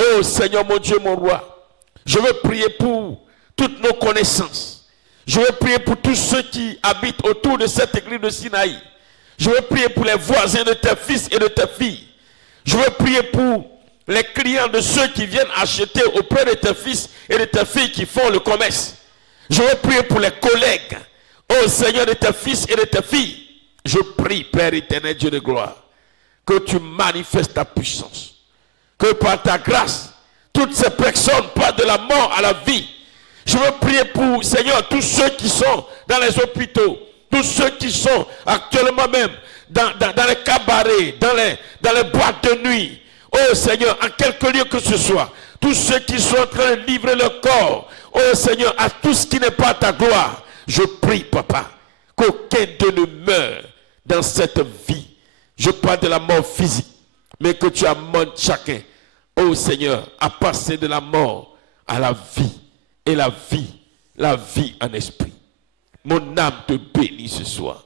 Oh Seigneur mon Dieu, mon roi, je veux prier pour toutes nos connaissances. Je veux prier pour tous ceux qui habitent autour de cette église de Sinaï. Je veux prier pour les voisins de tes fils et de tes filles. Je veux prier pour les clients de ceux qui viennent acheter auprès de tes fils et de tes filles qui font le commerce. Je veux prier pour les collègues, ô Seigneur, de tes fils et de tes filles. Je prie, Père éternel, Dieu de gloire, que tu manifestes ta puissance. Que par ta grâce, toutes ces personnes passent de la mort à la vie. Je veux prier pour, Seigneur, tous ceux qui sont dans les hôpitaux, tous ceux qui sont actuellement même dans les cabarets, dans les boîtes de nuit. Oh Seigneur, en quelque lieu que ce soit, tous ceux qui sont en train de livrer leur corps, oh Seigneur, à tout ce qui n'est pas ta gloire, je prie, Papa, qu'aucun d'eux ne meure dans cette vie. Je parle de la mort physique, mais que tu amènes chacun, oh Seigneur, à passer de la mort à la vie, et la vie en esprit. Mon âme te bénit ce soir.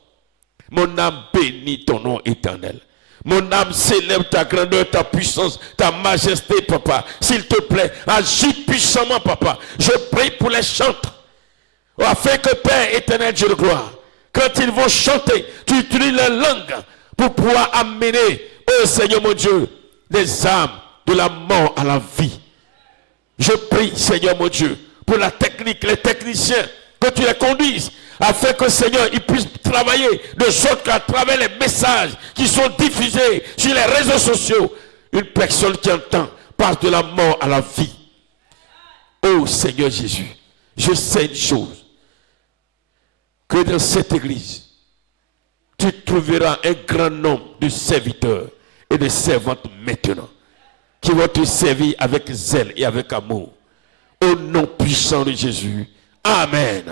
Mon âme bénit ton nom éternel. Mon âme célèbre ta grandeur, ta puissance, ta majesté, Papa. S'il te plaît, agis puissamment, Papa. Je prie pour les chantres, afin que Père éternel, Dieu de gloire, quand ils vont chanter, tu utilises leur langue pour pouvoir amener, oh Seigneur mon Dieu, les âmes de la mort à la vie. Je prie, Seigneur mon Dieu, pour la technique, les techniciens, que tu les conduises, afin que, Seigneur, ils puissent travailler de sorte qu'à travers les messages qui sont diffusés sur les réseaux sociaux, une personne qui entend passe de la mort à la vie. Oh Seigneur Jésus, je sais une chose, que dans cette église, tu trouveras un grand nombre de serviteurs et de servantes maintenant, qui vont te servir avec zèle et avec amour. Au nom puissant de Jésus. Amen.